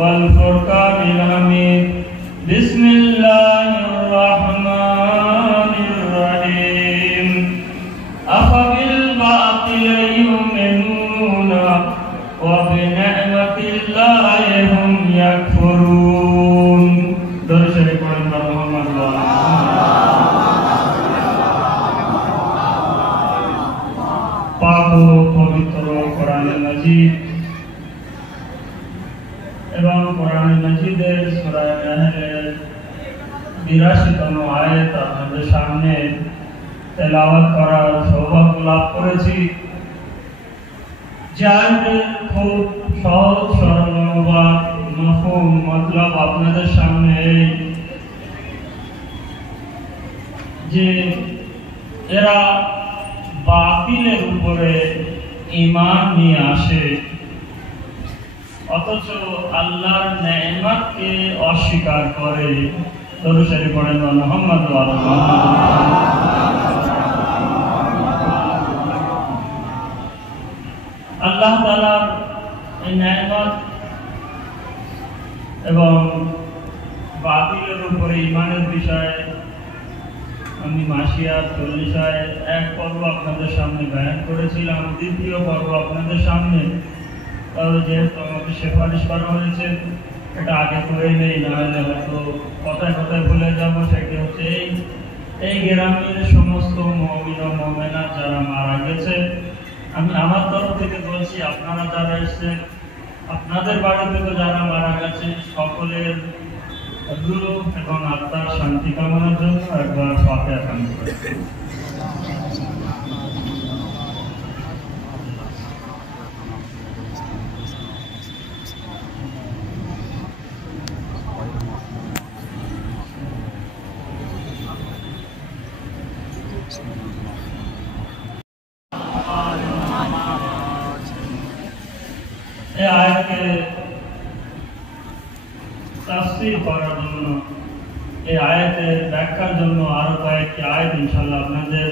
والفرقان الحميد بسم الله الرحمن الرحيم أفبالباطل يؤمنون وبنعمة الله هم يكفرون درس القرآن محمد পাক ও পবিত্র কোরআন মাজিদ এবং কোরআন মাজিদের সূরা নাহলের 82তম আয়াত আপনাদের সামনে তেলাওয়াত করার সৌভাগ্য লাভ করেছি। যার খুব সহজ সরল অনুবাদ মফহুম মতলব আপনাদের সামনে যে এরা বাতিলের উপরে ঈমান নিয়ে আসে অথচ আল্লাহর নেয়ামতকে অস্বীকার করে। দরুদ শরীফ পড়েন মুহাম্মদ ওয়া আলা আল্লাহ তাআলার এই নেয়ামত এবং বাতিলের উপরে ঈমানের বিষয়ে আমি মাসিয়ার 40 এক পর্ব আপনাদের সামনে বয়ান করেছিলাম। দ্বিতীয় পর্ব আপনাদের সামনে তবে যেহেতু আমাকে সুপারিশ করা হয়েছে এটা আগে করে নেই, নাহলে হয়তো কথায় কথায় ভুলে যাবো। সেটি হচ্ছে এই গ্রামের সমস্ত মুমিন ও মুমিনাত যারা মারা গেছে, আমি আমার তরফ থেকে বলছি আপনারা যারা এসেছেন আপনাদের বাড়ি থেকে যারা মারা গেছে সকলের রূহ এবং আত্মার শান্তি কামনার জন্য একবার ফাতিহা পাঠ করুন। এই আয়াতকে তাফসীর করার জন্য এই আয়াতের ব্যাখ্যার জন্য আরো কয়েকটি আয়াত ইনশাআল্লাহ আপনাদের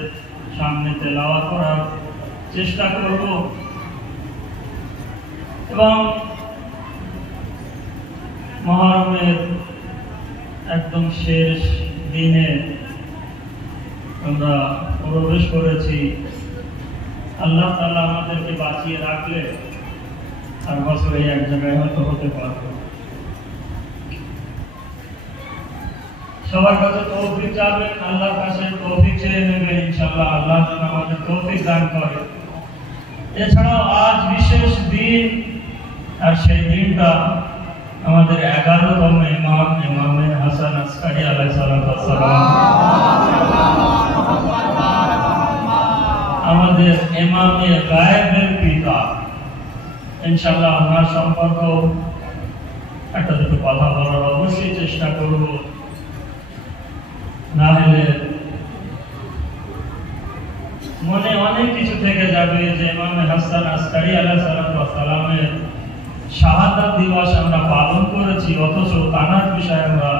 সামনে তেলাওয়াত করার চেষ্টা করব এবং মুহররমের একদম শেষ দিনে আমরা প্রবেশ করেছি। আল্লাহ তাআলা আমাদেরকে বাঁচিয়ে রাখলে আর বছরে এক জায়গায় হয়তো হতে পারবো। সবার কাছে তৌফিক চাইবেন, আল্লাহর কাছে তৌফিক চেয়ে নেবেন ইনশাআল্লাহ। আল্লাহ যেন আমাদের তৌফিক দান করে। এছাড়াও আজ বিশেষ দিন, আর সেই দিনটা আমাদের 11তম ইমাম ইমামে হাসান আসকারী আলাইহিস সালাম, আমাদের ইমামে গায়েবের পিতা। ইনশাআল্লাহ আমার সম্পর্ক একটা দুটো কথা বলার অবশ্যই চেষ্টা করব, না হলে মনে অনেক কিছু থেকে যাবে যে ইমামে হাসান আসকারী আলাইহিস সালামের শাহাদাত দিবস আমরা পালন করেছি অথচ তানার বিষয়ে আমরা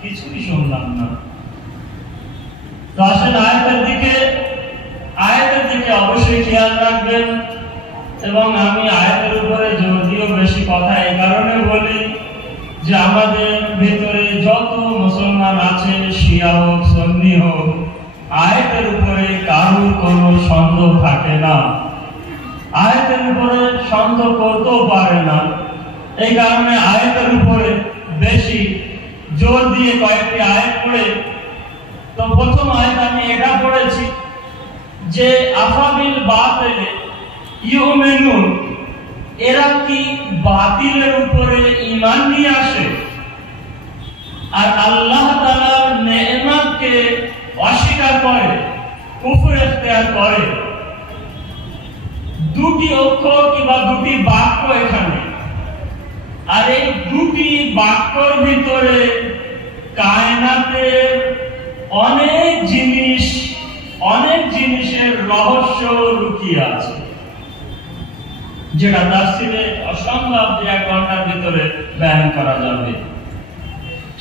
কিছুই শুনলাম না। তো আসেন আয়াতের দিকে অবশ্যই খেয়াল রাখবেন এবং আমি আয়াতের উপরে যদিও বেশি কথা এই কারণে বলি যে আমাদের ভিতরে যত মুসলমান আছে, শিয়া হোক সুন্নি হোক, আয়াতের উপরে কারোর কোনো সন্দেহ থাকে না, আয়াতের উপরে সন্দেহ করতেও পারে না। এই কারণে আয়াতের উপরে বেশি জোর দিয়ে কয়েকটি আয়াত পড়ে, তো প্রথম আয়াত আমি এটা পড়েছি যে আফাবিল বাতিল ইউমিনুন, এরা কি বাতিলের উপরে ঈমান নিয়ে আসে আর আল্লাহ তাআলার নেয়ামতকে অস্বীকার করে, কুফর ইখতিয়ার করে। দুটি অক্ষর কিংবা দুটি বাক্য এখানে, আর এই দুটি বাক্যর ভিতরে কায়নাতের অনেক জিনিসের রহস্য লুকিয়ে আছে, যেটা তাফসীরে অসম্ভব যে 1 ঘন্টার ভিতরে বয়ান করা যাবে।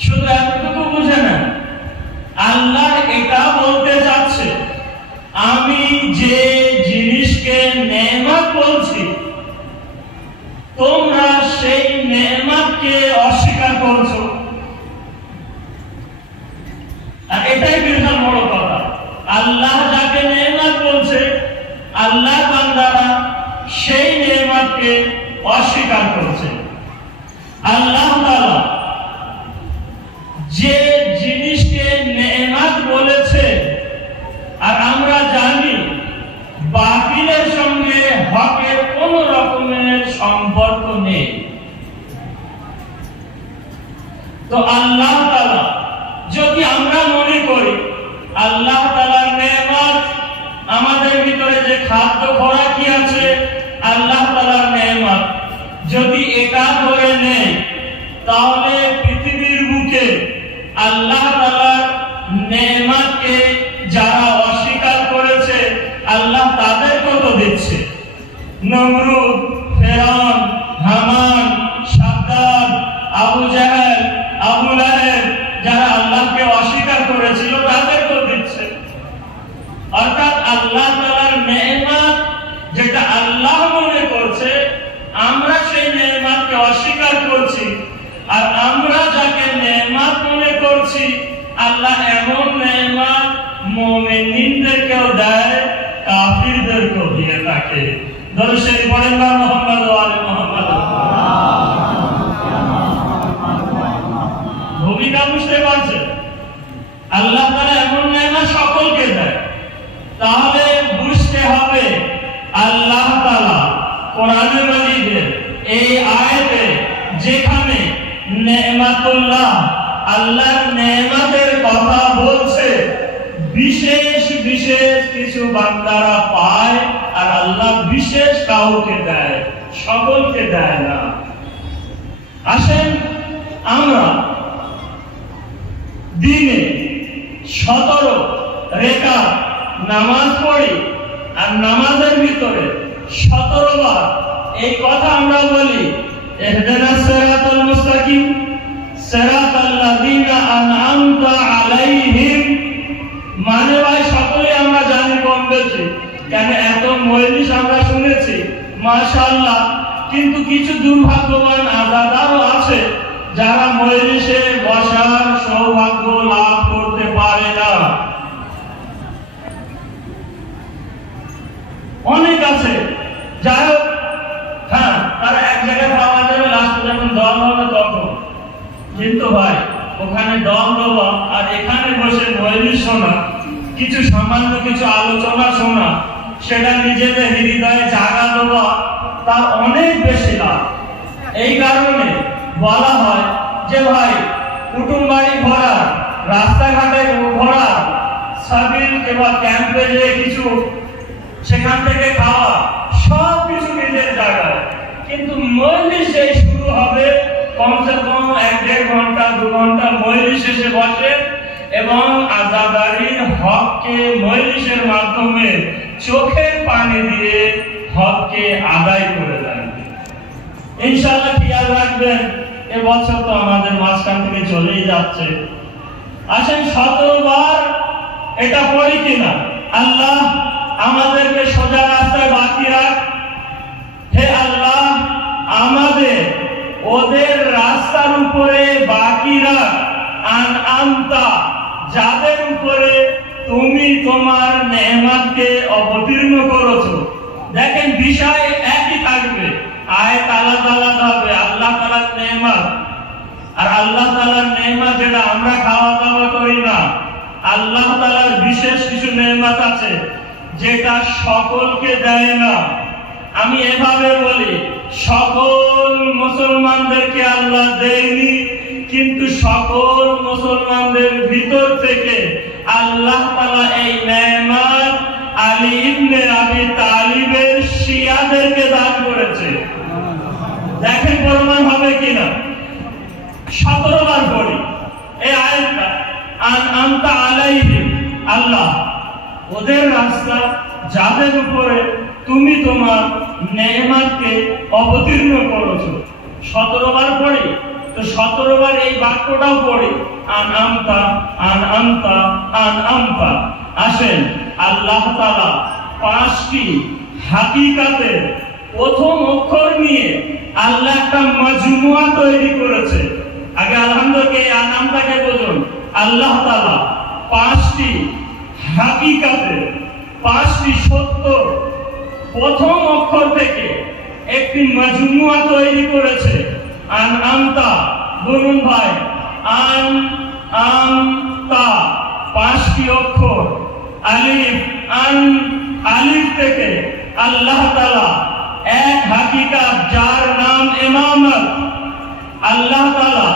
শুধু এতটুকু বুঝে না, আল্লাহ এটা বলতে চাচ্ছে আমি যে জিনিসকে নেয়ামত বলছি তোমরা সেই নেয়ামতকে আল্লাহ যাকে নেয়ামত বলছে, আল্লাহ বান্দারা সেই নেয়ামতকে অস্বীকার করছে। আল্লাহ তাআলা যে জিনিসকে নেয়ামত বলেছে, আর আমরা জানি বাতিলের সঙ্গে হকের কোন রকমের সম্পর্ক নেই, তো আল্লাহ তাআলা যদি আমরা মনে করি আল্লাহ তাআলার নেয়ামত, আমাদের ভিতরে যে খাদ্য খোরাকি আছে আল্লাহ তাআলার নেয়ামত, যদি এটা ধরে নেই, তাহলে পৃথিবীর বুকে আল্লাহ তাআলার নেয়ামতকে যারা অস্বীকার করেছে আল্লাহ তাদেরকে তো দিচ্ছে। নমরুদ, ফেরাউন, হামান, সাদ্দাদ, আবু জাহেল, আবু লাহেব, যারা আল্লাহকে অস্বীকার করেছিল তাদেরকে দিচ্ছে। অর্থাৎ আল্লাহ তাআলার নেয়ামত যেটা আল্লাহ মনে করছে, আমরা সেই নেয়ামতকে অস্বীকার করছি। আর আমরা যাকে নেয়ামত মনে করছি, আল্লাহ এমন নেয়ামত মুমিনদেরকেও দেয়, কাফিরদেরকেও দিয়ে থাকে। দরুদ শরীফ পড়েন না মুহাম্মদ ওয়া আলি মুহাম্মদ। ভূমিকা বুঝতে পারছেন? আল্লাহ তাআলা এমন নেয়ামত সকলকে দেয়। তাহলে বুঝতে হবে আল্লাহ তাআলা কোরআনে মাজিদের এই আয়াতে যেখানে নেয়ামতুল্লাহ, আল্লাহর নেয়ামতের কথা বলছে, বিশেষ বিশেষ কিছু বান্দারা পায়, আর আল্লাহ বিশেষ কাউকে দেয়, সকলকে দেয় না। আসেন আমরা দিনে 17 রাকাত নামাজ পড়ি, আর নামাজের ভিতরে 17 বার এই কথা আমরা বলি, ইহদিনাস সিরাতাল মুস্তাকিম সিরাতাল লাযিনা আন'আমতা আলাইহিম। মানে ভাই সকলে আমরা জানি কম বেশি, কেন এত মজলিস আমরা শুনেছি মাশাআল্লাহ, কিন্তু কিছু দুর্ভাগ্যবান আজাদারও আছে যারা মজলিসে বসার সৌভাগ্য লাভ করতে পারে না। অনেক আছে, যাই হোক, হ্যাঁ, তারা এক জায়গায় পাওয়া যাবে, লাস্টে যখন দল হবে তখন। কিন্তু ভাই ওখানে দল দেওয়া আর এখানে বসে মজলিস শোনা, কিছু সামান্য কিছু আলোচনা শোনা, সেটা নিজেদের হৃদয়ে জায়গা দেওয়া, তার অনেক বেশি লাভ। এই কারণে বলা হয় যে ভাই কুটুম বাড়ি ঘোরা, রাস্তাঘাটে ঘোরা, সাবিল কিংবা ক্যাম্পে যে কিছু সেখান থেকে খাওয়া, সব কিছু নিজের জায়গায়, কিন্তু মজলিস যেই শুরু হবে কমসে কম 1-1.5 ঘন্টা 2 ঘন্টা মজলিস শেষে বসে এবং আজাদারির হককে মজলিসের মাধ্যমে চোখের পানি দিয়ে হককে আদায় করে দেন। ইনশাআল্লাহ খেয়াল রাখবেন, এবছর তো আমাদের মাঝখান থেকে চলেই যাচ্ছে। আসেন 17 বার এটা পড়ি কিনা, আল্লাহ আমাদেরকে সোজা রাস্তায় বাকি রাখ। হে আল্লাহ, আমাদের ওদের রাস্তার উপরে বাকি রাখ, আন'আমতা, যাদের উপরে তুমি তোমার নেয়ামতকে অবতীর্ণ করেছো। দেখেন বিষয় একই থাকবে, আয়াত আলাদা আলাদা হবে। আল্লাহ তাআলার নেয়ামত, আর আল্লাহ তাআলার নেয়ামত যেটা আমরা খাওয়া দাওয়া করি না, আল্লাহ তাআলার বিশেষ কিছু নেয়ামত আছে যেটা সকলকে দেয় না। আমি এভাবে বলি, সকল মুসলমানদেরকে আল্লাহ দেয়নি, কিন্তু সকল মুসলমানদের ভিতর থেকে আল্লাহ তাআলা এই নেয়ামত আলী ইবনে আবি তালিবের শিয়াদেরকে দান করেছে। দেখেন প্রমাণ হবে কিনা। 17 বার পড়ি এই আয়াতটা, আন'আমতা আলাইহিম, আল্লাহ ওদের রাস্তা যাদের উপরে তুমি তোমার নেয়ামতকে অবতীর্ণ করেছো। 17 বার পড়ি, তো 17 বার এই বাক্যটাও পড়ি, আন'আমতা আন'আমতা আন'আমতা। আসেন আল্লাহ তাআলা 5টি হাকিকাতের প্রথম অক্ষর নিয়ে আল্লাহ একটা মাজমুয়া তৈরি করেছে। আগে আলহামদুলিল্লাহ এই আনামটাকে বুঝুন। আল্লাহ তাআলা 5টি হাকিকাতে পাঁচটি সত্য প্রথম অক্ষর থেকে একটি মজমুয়া তৈরি করেছে। আন আমতা, বলুন ভাই, আন আমতা পাঁচটি অক্ষর। আলিফ, আন আলিফ থেকে আল্লাহ তাআলা এক হাকিকাত যার নাম ইমামত। আল্লাহ তাআলা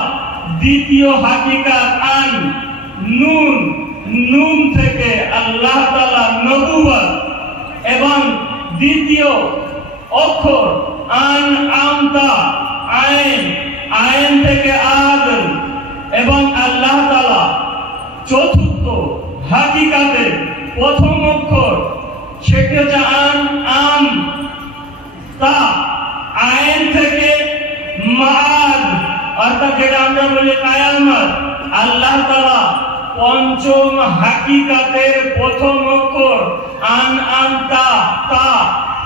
দ্বিতীয় হাকিকাত আন নুন, নুন থেকে আল্লাহ তাআলা নবুয়ত। এবং দ্বিতীয় অক্ষর আন আমতা আইন, আইন থেকে আদল। এবং আল্লাহ তাআলা চতুর্থ হাকিকাতে প্রথম অক্ষর সেটি হচ্ছে আন আম তা, আইন থেকে মাআদ, অর্থাৎ যেটা আমরা বলি কিয়ামত। আল্লাহ তাআলা পঞ্চম হাকিকাতের প্রথম অক্ষর আন আমতা তা,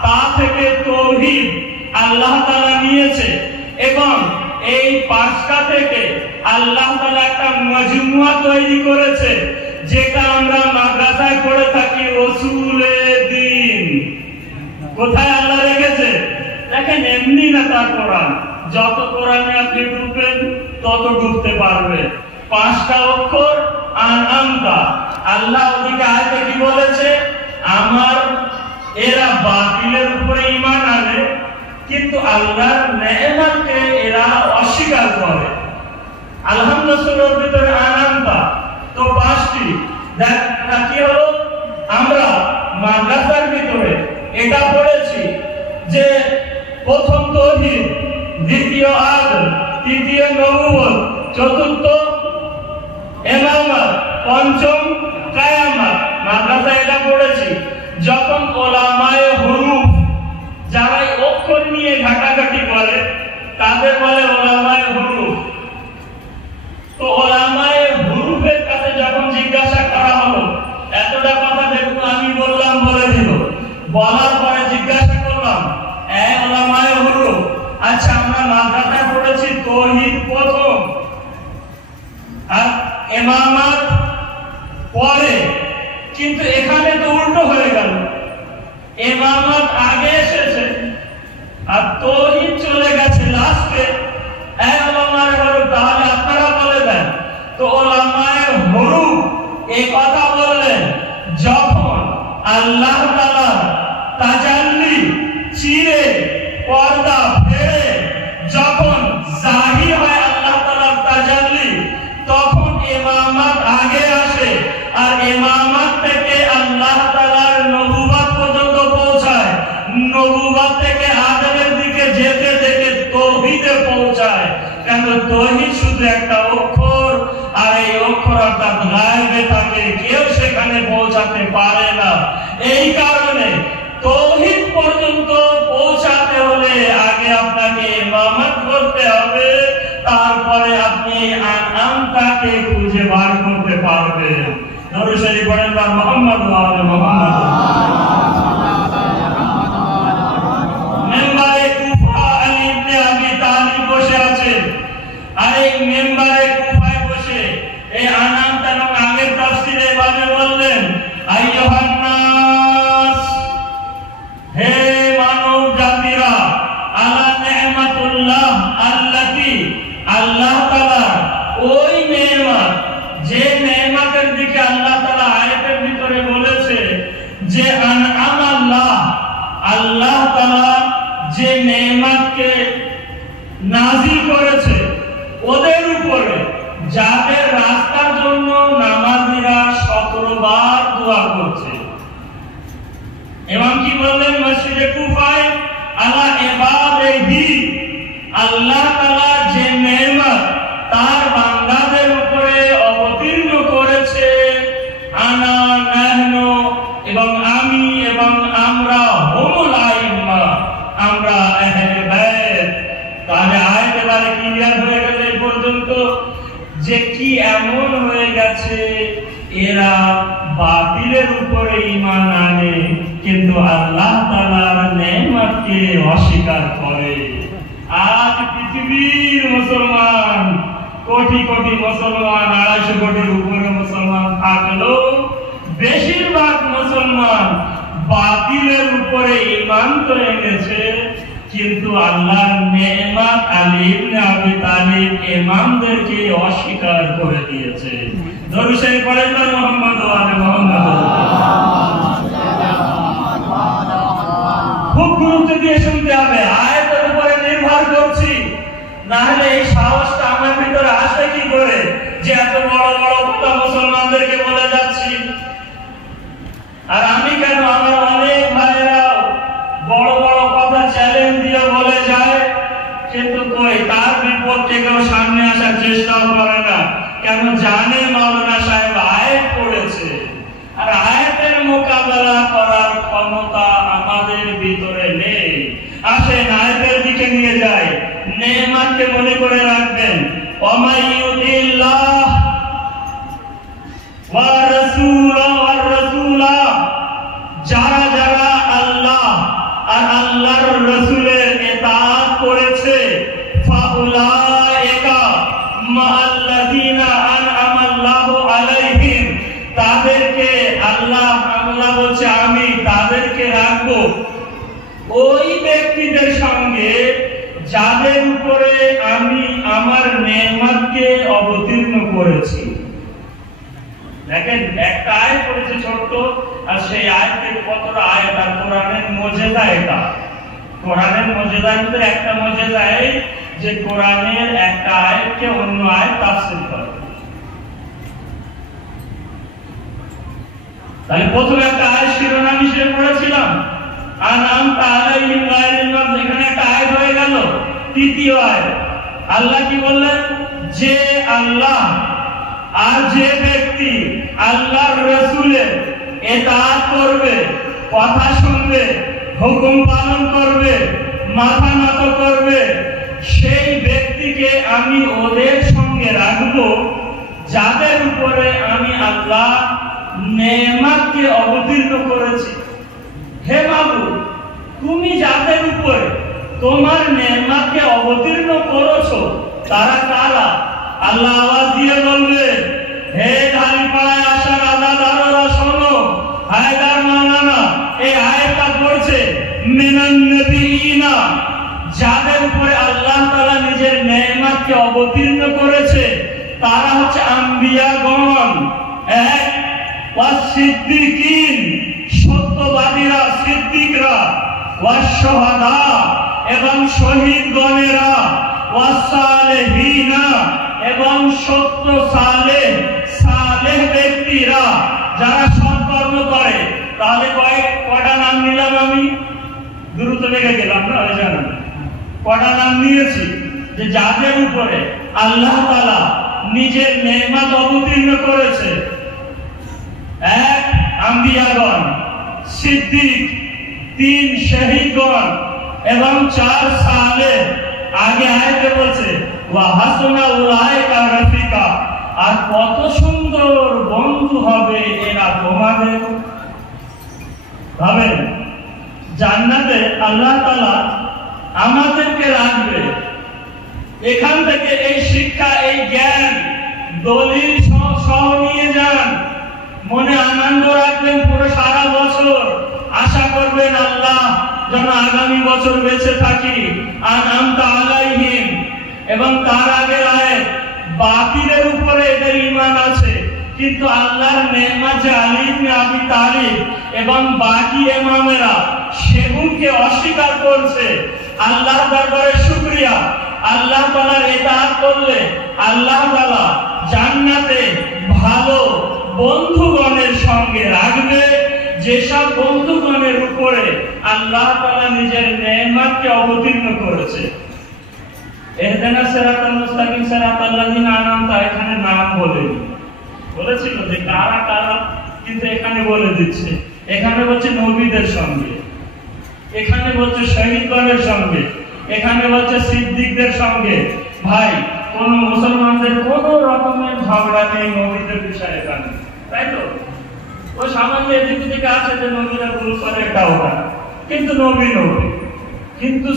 তা থেকে তাওহীদ আল্লাহ তাআলা নিয়েছে। এবং এই পাঁচটা থেকে আল্লাহ তাআলা একটা মজমুয়া তৈরি করেছে, যেটা আমরা মাদ্রাসায় পড়ে থাকি উসুলে দ্বীন। কোথায় আল্লাহ রেখেছে দেখেন, এমনি না তার কোরআন। যত কোরআনে আপনি ডুববেন তত ডুবতে পারবে। পাঁচটা অক্ষর আন আমতা। আল্লাহ ওদিকে আয়াতে কি বলেছে, আমার এরা বাতিলের উপরে ঈমান আনে কিন্তু আল্লাহর নেয়ামতকে এরা অস্বীকার করে। আলহামদুলিল্লাহর ভিতরে আন আমতা তো পাঁচটি। দেখা কি হলো, আমরা মাদ্রাসার ভিতরে এটা পড়েছি যে প্রথম তাওহীদ, দ্বিতীয় আদল, তৃতীয় নবুয়ত, চতুর্থ ইমামত, পঞ্চম কিয়ামত। মাদ্রাসায় এটা পড়েছি। যখন উলামায়ে হুরুফ যারা অক্ষর নিয়ে ঘাটাঘাটি করে তাদের বলে উলামায়ে হুরুফ। তো উলামায়ে হুরুফের কাছে যখন জিজ্ঞাসা করা হলো, এতটা কথা দেখুন আমি বললাম বলে দিল। বলার পরে জিজ্ঞাসা করলাম, এ উলামায়ে হুরুফ, আচ্ছা আমরা মাদ্রাসায় পড়েছি তাওহীদ প্রথম আর ইমামত পরে, কিন্তু এখানে তো উল্টো হয়ে গেল। ইমামত আগে এসেছে আর তাওহীদ চলে গেছে লাস্টে। এ উলামায়ে হুরুফ, তাহলে আপনারা বলে দেন। তো উলামায়ে হুরুফ এই কথা বললেন যখন আল্লাহ তাআলা তাজাল্লি চিরে পর্দা ফেলে যখন জাহির হয় আল্লাহ তাআলার তাজাল্লি, তখন ইমামত আগে আসে। আর ইমামত থেকে আল্লাহ তাআলার নবুয়ত পর্যন্ত পৌঁছায়। নবুয়ত থেকে আদমের দিকে যেতে যেতে তাওহীদে পৌঁছায়। কেন তাওহীদ শুধু একটা অক্ষর, আর এই অক্ষর অর্থাৎ গায়বে থাকে, কেউ সেখানে পৌঁছাতে পারে না। এই কারণে তাওহীদ পর্যন্ত পৌঁছাতে হলে আগে আপনাকে ইমামত করতে হবে, তারপরে আপনি আন আমতাকে খুঁজে বার করতে পারবেন। দরুদ শরীফ পড়েন বা মুহাম্মদ ওয়া আলি মুহাম্মদ। মেম্বারে কুফা আলী ইবনে আবি তালিব বসে আছেন, আর এই মেম্বারে কুফায় বসে এই আন আমতা নামক আগের তাফসীরে এভাবে বললেন, আইয়ুহান নাস, হে মানব জাতিরা, আলা নি'মাতুল্লাহ আল্লাতী, আল্লাহ তাআলা ওই নেয়ামত, যে নেয়ামতের দিকে আল্লাহ তাআলা আয়াতের ভিতরে বলেছে যে আনআমাল্লাহ, আল্লাহ তাআলা যে নেয়ামতকে নাযিল করেছে ওদের উপরে, যাদের রাস্তার জন্য নামাজীরা 17 বার দোয়া করছে। ইমাম কি বললেন মসজিদে কুফায়, আলা ইবাদিহি, আল্লাহ তাআলা যে নেয়ামত তার বান্দাদের উপরে অবতীর্ণ করেছে, আনা নাহনু, এবং আমি এবং আমরা, হুমুল আইম্মা, আমরা আহলে বাইত। তাহলে আয়াতে বারে ক্লিয়ার হয়ে গেল এই পর্যন্ত যে কি এমন হয়ে গেছে, এরা বাতিলের উপরে ঈমান আনে কিন্তু আল্লাহ তাআলার নেয়ামতকে অস্বীকার করে। আজ পৃথিবীর মুসলমান কোটি কোটি মুসলমান, 250 কোটির উপরে মুসলমান থাকলেও বেশির বাতিলের উপরে ঈমান তো এনেছে, কিন্তু আল্লাহর নেয়ামত আলী ইবনে আবি তালিব ইমামদেরকে অস্বীকার করে দিয়েছে। দরুদ শরীফ পড়েন না মুহাম্মদ ওয়া আলি মুহাম্মদ। খুব গুরুত্ব দিয়ে শুনতে হবে, আয়াতের উপরে নির্ভর করছি, না হলে এই সাহসটা আমার ভিতরে আসে কি করে যে এত বড় বড় কথা মুসলমানদেরকে বলে যাচ্ছি। আর আমি কেন, আমার অনেক ভাইরা বড় বড় কথা চ্যালেঞ্জ দিয়ে বলে যায়, কিন্তু কই তার বিপক্ষে কেউ সামনে আসার চেষ্টাও করে না। কেন জানে মাওলানা সাহেব আয়াত পড়েছে, আর আয়াতের মোকাবেলা করার ক্ষমতা আমাদের ভিতরে নেই। আসেন আয়াতের দিকে নিয়ে যাই। নেয়ামতকে মনে করে রাখবেন, ওমাইয়ুতিল্লাহ ওয়া রাসূলা, যারা যারা আল্লাহ আর আল্লাহর রাসূলের ইতাআত করেছে, ফাউলাইকা মাআল্লাযিনা আনআমাল্লাহু আলাইহিম, তাদেরকে আল্লাহ বলছে আমি তাদেরকে রাখবো ওই ব্যক্তিদের সঙ্গে যাদের উপরে আমি আমার নেয়ামতকে অবতীর্ণ করেছি। দেখেন একটা আয়াত পড়েছে ছোট্ট, আর সেই আয়াত থেকে কতটা আয়াত। আর কোরআনের মুজিজা এটা, কোরআনের মুজিজার মধ্যে একটা মুজিজা এই যে কোরআনের একটা আয়াতকে অন্য আয়াত তাফসীর করে। তাহলে প্রথমে একটা আয়াত শিরোনাম হিসেবে পড়েছিলাম, আনআমতা আলাইহিম গায়রিল মাগদুবি, এখানে একটা আয়াত হয়ে গেল। তৃতীয় আয়াত আল্লাহ কি বললেন, যে আল্লাহ আর যে ব্যক্তি আল্লাহর রাসূলের ইতাআত করবে, কথা শুনবে, হুকুম পালন করবে, মাথা নত করবে, সেই ব্যক্তিকে আমি ওদের সঙ্গে রাখবো যাদের উপরে আমি আল্লাহ নেয়ামতকে অবতীর্ণ করেছি। হে মাবুদ, তুমি যাদের উপরে তোমার নেয়ামতকে অবতীর্ণ করেছো তারা কারা? আল্লাহ আওয়াজ দিয়ে বলবে, হে ঢালিপাড়ায় আসা রাজাদাররা শোনো, হায়দার মাওলানা এই আয়াতটা পড়ছে, মিনান নবিয়িনা, যাদের উপরে আল্লাহ তাআলা নিজের নেয়ামতকে অবতীর্ণ করেছে তারা হচ্ছে আম্বিয়াগণ, এক ওয়াসিদ্দিকিন, সত্যবাদীরা, সিদ্দিকরা, ওয়াসশুহাদা, এবং শহীদগণেরা, ওয়াসালিহিনা, এবং সত্য সালেহ ব্যক্তিরা যারা সৎকর্ম করে। তাহলে কয়টা নাম নিলাম আমি? দ্রুত লেগে গেলাম না, জানেন কয়টা নাম নিয়েছি? যে যাদের উপরে আল্লাহ তাআলা নিজের নেয়ামত অবতীর্ণ করেছে, এক আম্বিয়াগণ, সিদ্দিক, তিন শহীদগণ, এবং চার সালেহ। আগে আয়াতে বলছে ওয়া হাসনা উলাইকা রাফিকা, আর কত সুন্দর বন্ধু হবে এরা তোমাদের। ভাবেন জান্নাতে আল্লাহ তাআলা আমাদেরকে রাখবে। এখান থেকে এই শিক্ষা, এই জ্ঞান দলিল সহ নিয়ে যান, মনে আনন্দ রাখবেন পুরো সারা বছর। আশা করবেন আল্লাহ যেন আগামী বছর বেঁচে থাকি। আনআমতা আলাইহিম, এবং তার আগের আয়াত, বাতিলের উপরে এদের ঈমান আছে, কিন্তু আল্লাহর নেয়ামত যে আলী ইবনে আবি তালিব এবং বাকি ইমামেরা সেগুলোকে অস্বীকার করছে। আল্লাহর দরবারে শুকরিয়া, আল্লাহ তাআলার ইতাআত করলে আল্লাহ তাআলা জান্নাতে ভালো বন্ধুগণের সঙ্গে রাখবে, যেসব বন্ধুগণের উপরে আল্লাহ তাআলা নিজের নেয়ামতকে অবতীর্ণ করেছে। ইহদিনাস সিরাতাল মুস্তাকিম সিরাতাল লাযিনা আনআমতা, এখানে নাম বলেছিল যে কারা কারা, কিন্তু এখানে বলে দিচ্ছে। এখানে বলছে নবীদের সঙ্গে, এখানে বলছে শহীদগণের সঙ্গে, এখানে বলছে সিদ্দিকদের সঙ্গে। ভাই, কোন মুসলমানদের কোন রকমের ঝগড়া নেই নবীদের বিষয়ে এখানে, তাই তো? ও সামান্য এদিক থেকে আছে যে নবীরা ভুল করে, এটা ওটা, কিন্তু নবী, কিন্তু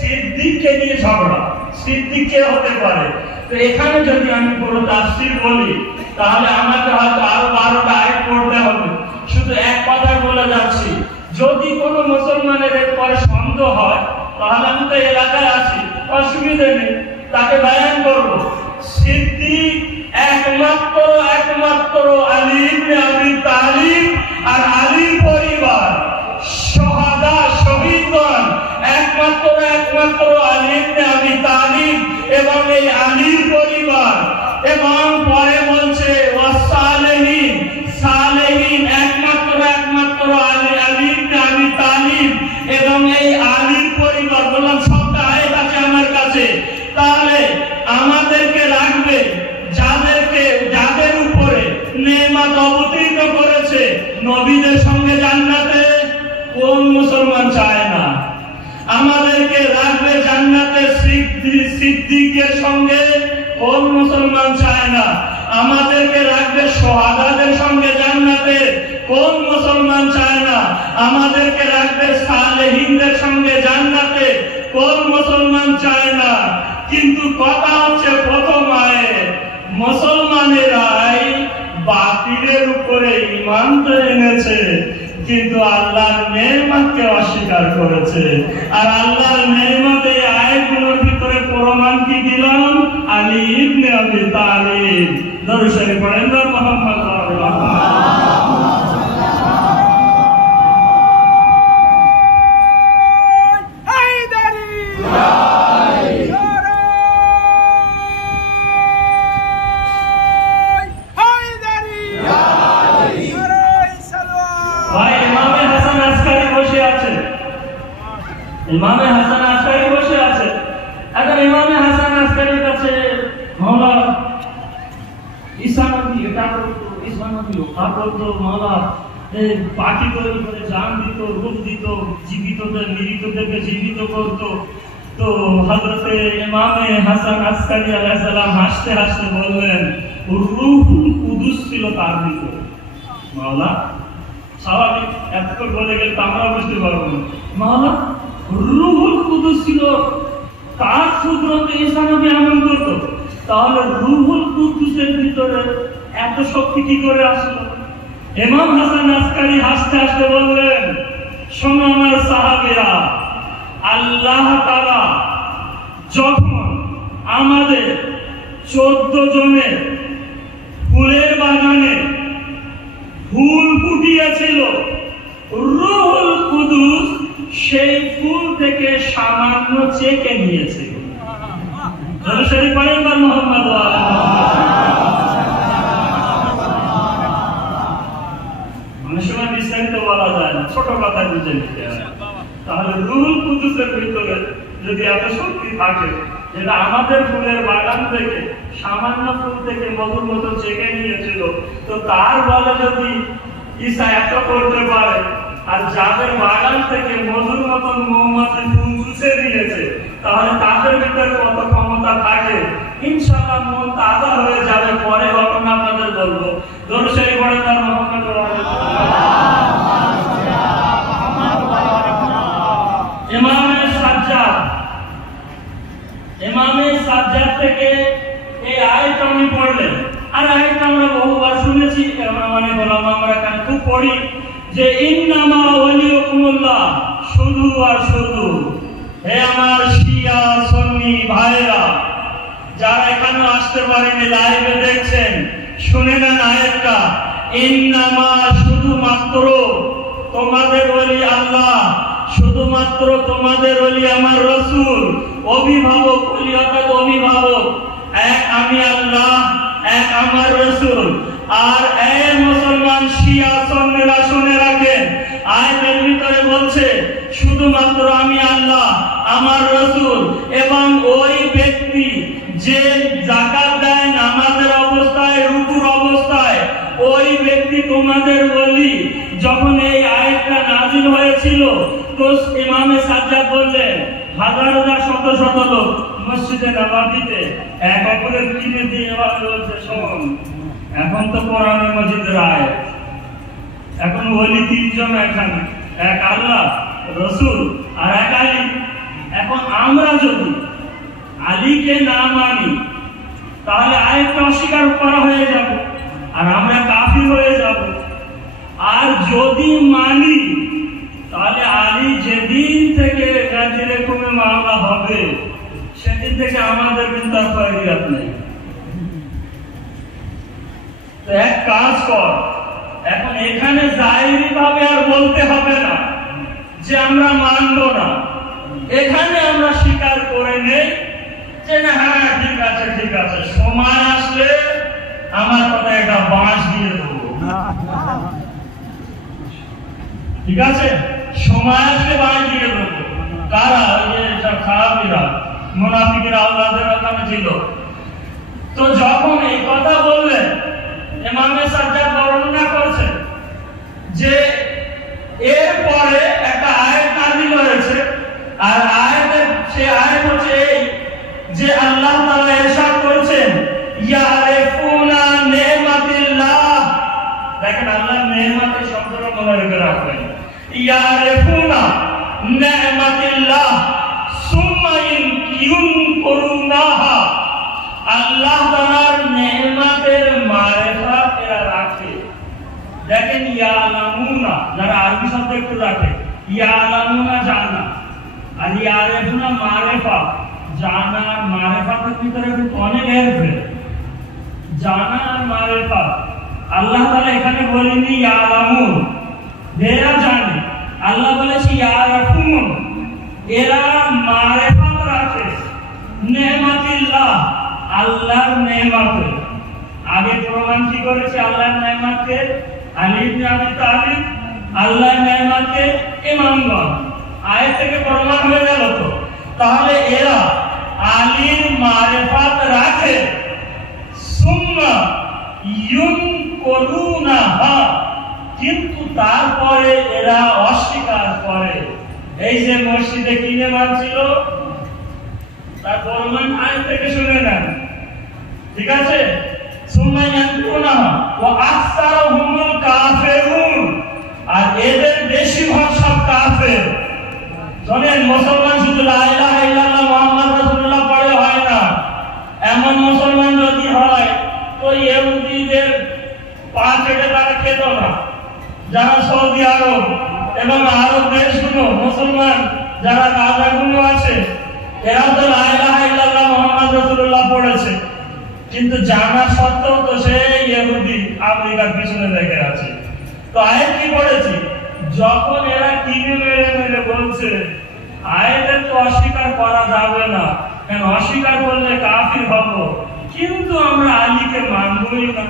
সিদ্দিককে নিয়ে ঝগড়া, সিদ্দিক কে হতে পারে? তো এখানে যদি আমি পুরো তাফসীর বলি তাহলে আমাকে হয়তো আরো 12টা আয়াত পড়তে হবে। শুধু এক কথা বলে যাচ্ছি, যদি কোনো মুসলমানের এরপরে সন্দেহ হয়, তাহলে আমি তো এলাকায় আছি, অসুবিধা নেই, তাকে বায়ান করবো। সিদ্দিক একমাত্র আলী ইবনে আবি তালিব আর আলীর পরিবার, শাহাদা শহীদগণ একমাত্র আলী ইবনে আবি তালিব এবং এই আলীর পরিবার। এবং পরে বলছে ওয়াসালেহিন, সালেহিন একমাত্র আলী ইবনে আবি তালিব এবং এই আলীর পরিবার। বললাম সবটা আয়াত আছে আমার কাছে। তাহলে আমাদেরকে রাখবে যাদের উপরে নেয়ামত অবতীর্ণ করেছে, নবীদের সঙ্গে জান্নাতে কোন মুসলমান চায় না? আমাদেরকে রাখবে জান্নাতে সিদ্দিকের সঙ্গে কোন মুসলমান চায় না? আমাদেরকে রাখবে শাহাদাদের সঙ্গে জান্নাতে কোন মুসলমান চায় না? আমাদেরকে রাখবে সালেহিনদের সঙ্গে জান্নাতে কোন মুসলমান চায় না? কিন্তু কথা হচ্ছে প্রথম আয়াত, মুসলমানেরাই বাতিলের উপরে ঈমান তো এনেছে, কিন্তু আল্লাহর নেয়ামতকে অস্বীকার করেছে। আর আল্লাহর নেয়ামত এই আয়াতগুলোর ভিতরে প্রমাণ কি দিলাম? আলী ইবনে আবি তালিব। দরুদ শরীফ পড়েন না মুহাম্মদ সাল্লাল্লাহু ইমামে হাসান আসকারী বসে আছে। এখন ইমামে হাসান আসকারীর কাছে মাওলা ঈসা নবী এটা করতো, ঈসা নবী ওটা করতো, মাওলা পাটি তৈরি করে জান দিত, রূপ দিত, জীবিতদের মৃতদেরকে জীবিত করতো। তো হযরতে ইমামে হাসান আসকারী আলাইহিস সালাম হাসতে হাসতে বললেন, রূহুল কুদুস ছিল তার ভিতরে। মাওলা স্বাভাবিক এত বলে গেলে তো আমরা বুঝতে পারবো না। মাওলা রূহুল কুদুস ছিল তার সূত্রতে ঈসা নবী আমল করতো, তাহলে রূহুল কুদুসের ভিতরে এত শক্তি কি করে আসলো? ইমাম হাসান আসকারী হাসতে হাসতে বললেন, শোনো আমার সাহাবীরা, আল্লাহ তাআলা যখন আমাদের 14 জনের ফুলের বাগানে ফুল ফুটিয়েছিল, রূহুল কুদুস সেই ফুল থেকে সামান্য চেকে নিয়েছে। শরীফ পড়েন না মুহাম্মদ ওয়া অনেক সময় বিস্তারিত বলা যায় না, ছোট কথা বুঝে নিতে হয়। তাহলে রূহুল কুদুসের ভিতরে যদি এত শক্তি থাকে, যেটা আমাদের ফুলের বাগান থেকে সামান্য ফুল থেকে মধুর মতো চেকে নিয়েছিল, তো তার বলে যদি ঈসা এত করতে পারে, আর যাদের বাগান থেকে মধুর মতন মৌমাছি ফুল চুষে দিয়েছে, তাহলে তাদের ভিতরে কত ক্ষমতা থাকে। ইনশাআল্লাহ মন তাজা হয়ে যাবে, পরে ঘটনা আপনাদের বলবো। দরুদ শরীফ পড়েন না মুহাম্মদ ইমামে সাজ্জাদ থেকে এই আয়াত আমি পড়লেন। আর আয়াত আমরা বহুবার শুনেছি, অনেক ওলামা আমরা খুব পড়ি যে ইন্নামা ওয়ালিউকুমুল্লাহ, শুধু আর শুধু। হে আমার শিয়া সুন্নি ভাইরা, যারা এখানে আসতে পারেনি, লাইভে দেখছেন, শুনে নেন আয়াতটা। ইন্নামা শুধুমাত্র তোমাদের ওলি আল্লাহ, শুধুমাত্র তোমাদের ওলি আমার রাসূল, অভিভাবক, ওলি অর্থাৎ অভিভাবক এক আমি আল্লাহ, এক আমার রাসূল। আর এই মুসলমান শিয়া সুন্নিরা শুনে রাখেন, আয়াতের ভিতরে বলছে শুধুমাত্র আমি আল্লাহ, আমার রাসূল এবং ওই ব্যক্তি যে যাকাত দেয় নামাজের অবস্থায়, রুকুর অবস্থায়, ওই ব্যক্তি তোমাদের ওলি। যখন এই আয়াতটা নাযিল হয়েছিল, তো ইমামে সাজ্জাদ বললেন, হাজার হাজার শত শত লোক মসজিদে নববীতে এক অপরের কিনে দিয়ে বলছে, শোন, এখন তো কোরআন মজিদের আয়াত, এখন ওলি 3 জন এখানে, এক আল্লাহ, রাসূল আর এক আলী। এখন আমরা যদি আলীকে না মানি, তাহলে আয়াতটা অস্বীকার করা হয়ে যাবে আর আমরা কাফির হয়ে যাব। আর যদি মানি, তাহলে আলী যেদিন থেকে গাজীর হুকুমে মামলা হবে সেদিন থেকে আমাদের কিন্তু আর খয়রিয়াত নেই। তো এক কাজ কর, এখন এখানে জাহিরি ভাবে আর বলতে হবে না যে আমরা মানব না, এখানে আমরা স্বীকার করে নেই যে না হ্যাঁ ঠিক আছে সময় আসলে আমার কথা একটা বাঁশ দিয়ে দেবো। ঠিক আছে, সময় আসলে বাঁশ দিয়ে দেবো। কারা? ওই যে খারাপিরা, মুনাফিকরা আল্লাহদের ওখানে ছিল। তো যখন এই কথা বললেন, ইমামে সাজ্জাদ বর্ণনা করছে যে এরপরে একটা আয়াত নাযিল হয়েছে, আর সেই আয়াত হচ্ছে এই যে আল্লাহ তাআলা ইরশাদ করেছেন ইয়ারিফুনা নি'মাতিল্লাহ। দেখেন আল্লাহর নেয়ামতের শব্দটা মনে রেখে রাখবেন। ইয়ারিফুনা নি'মাতিল্লাহ সুম্মা ইউনকিরুনাহা। আল্লাহ তাআলার নেয়ামতের মারিফাত এরা রাখে। দেখেন ইয়ালামুনা, যারা আরবি শব্দ একটু রাখে, ইয়ালামুনা জানা, আর ইয়ারিফুনা মারিফা। জানা আর মারিফাতের ভিতরে কিন্তু অনেক এরফে। জানা আর মারিফাত আল্লাহ তাআলা এখানে বলেনি ইয়ালামুন, এরা জানে। আল্লাহ বলেছে ইয়ারিফুন, এরা মারিফাত রাখে নেয়ামাতিল্লাহ, আল্লাহর নেয়ামতে। আগে প্রমাণ কি করেছে আল্লাহর নেয়ামতকে? আলী ইবনে আবি তালিব, আল্লাহর নেয়ামতকে ইমামগণ। আয়াত থেকে প্রমাণ হয়ে গেল। তো তাহলে এরা আলীর মারিফাত রাখে, সুম্মা ইউনকিরুনাহা, কিন্তু তারপরে এরা অস্বীকার করে। এই যে মসজিদে কি নেমান ছিল তার প্রমাণ আয়াত থেকে শুনে নেন। ঠিক আছে, সুম্মা ইয়ানকুরুনাহা ওয়া আকসারুহুমুল কাফিরুন, আর এদের বেশিরভাগ সব কাফের। শোনেন, মুসলমান শুধু লা ইলাহা ইল্লাল্লাহ মুহাম্মদ রাসূলুল্লাহ পড়ে হয় না। এমন মুসলমান যদি হয় তো ইহুদিদের পা চেটে তারা খেত না। যারা সৌদি আরব এবং আরব দেশগুলো মুসলমান যারা রাজাগুলো আছে, এরা তো লা ইলাহা ইল্লাল্লাহ মুহাম্মদ রাসূলুল্লাহ পড়েছে, কিন্তু জানা সত্ত্বেও তো সেই ইহুদি আমেরিকার পিছনে লেগে আছে। তো আয়াত কি পড়েছি? যখন এরা কিনে মেরে বলছে আয়াতের তো অস্বীকার করা যাবে না, কারণ অস্বীকার করলে কাফির হব, কিন্তু আমরা আলীকে মানবই না,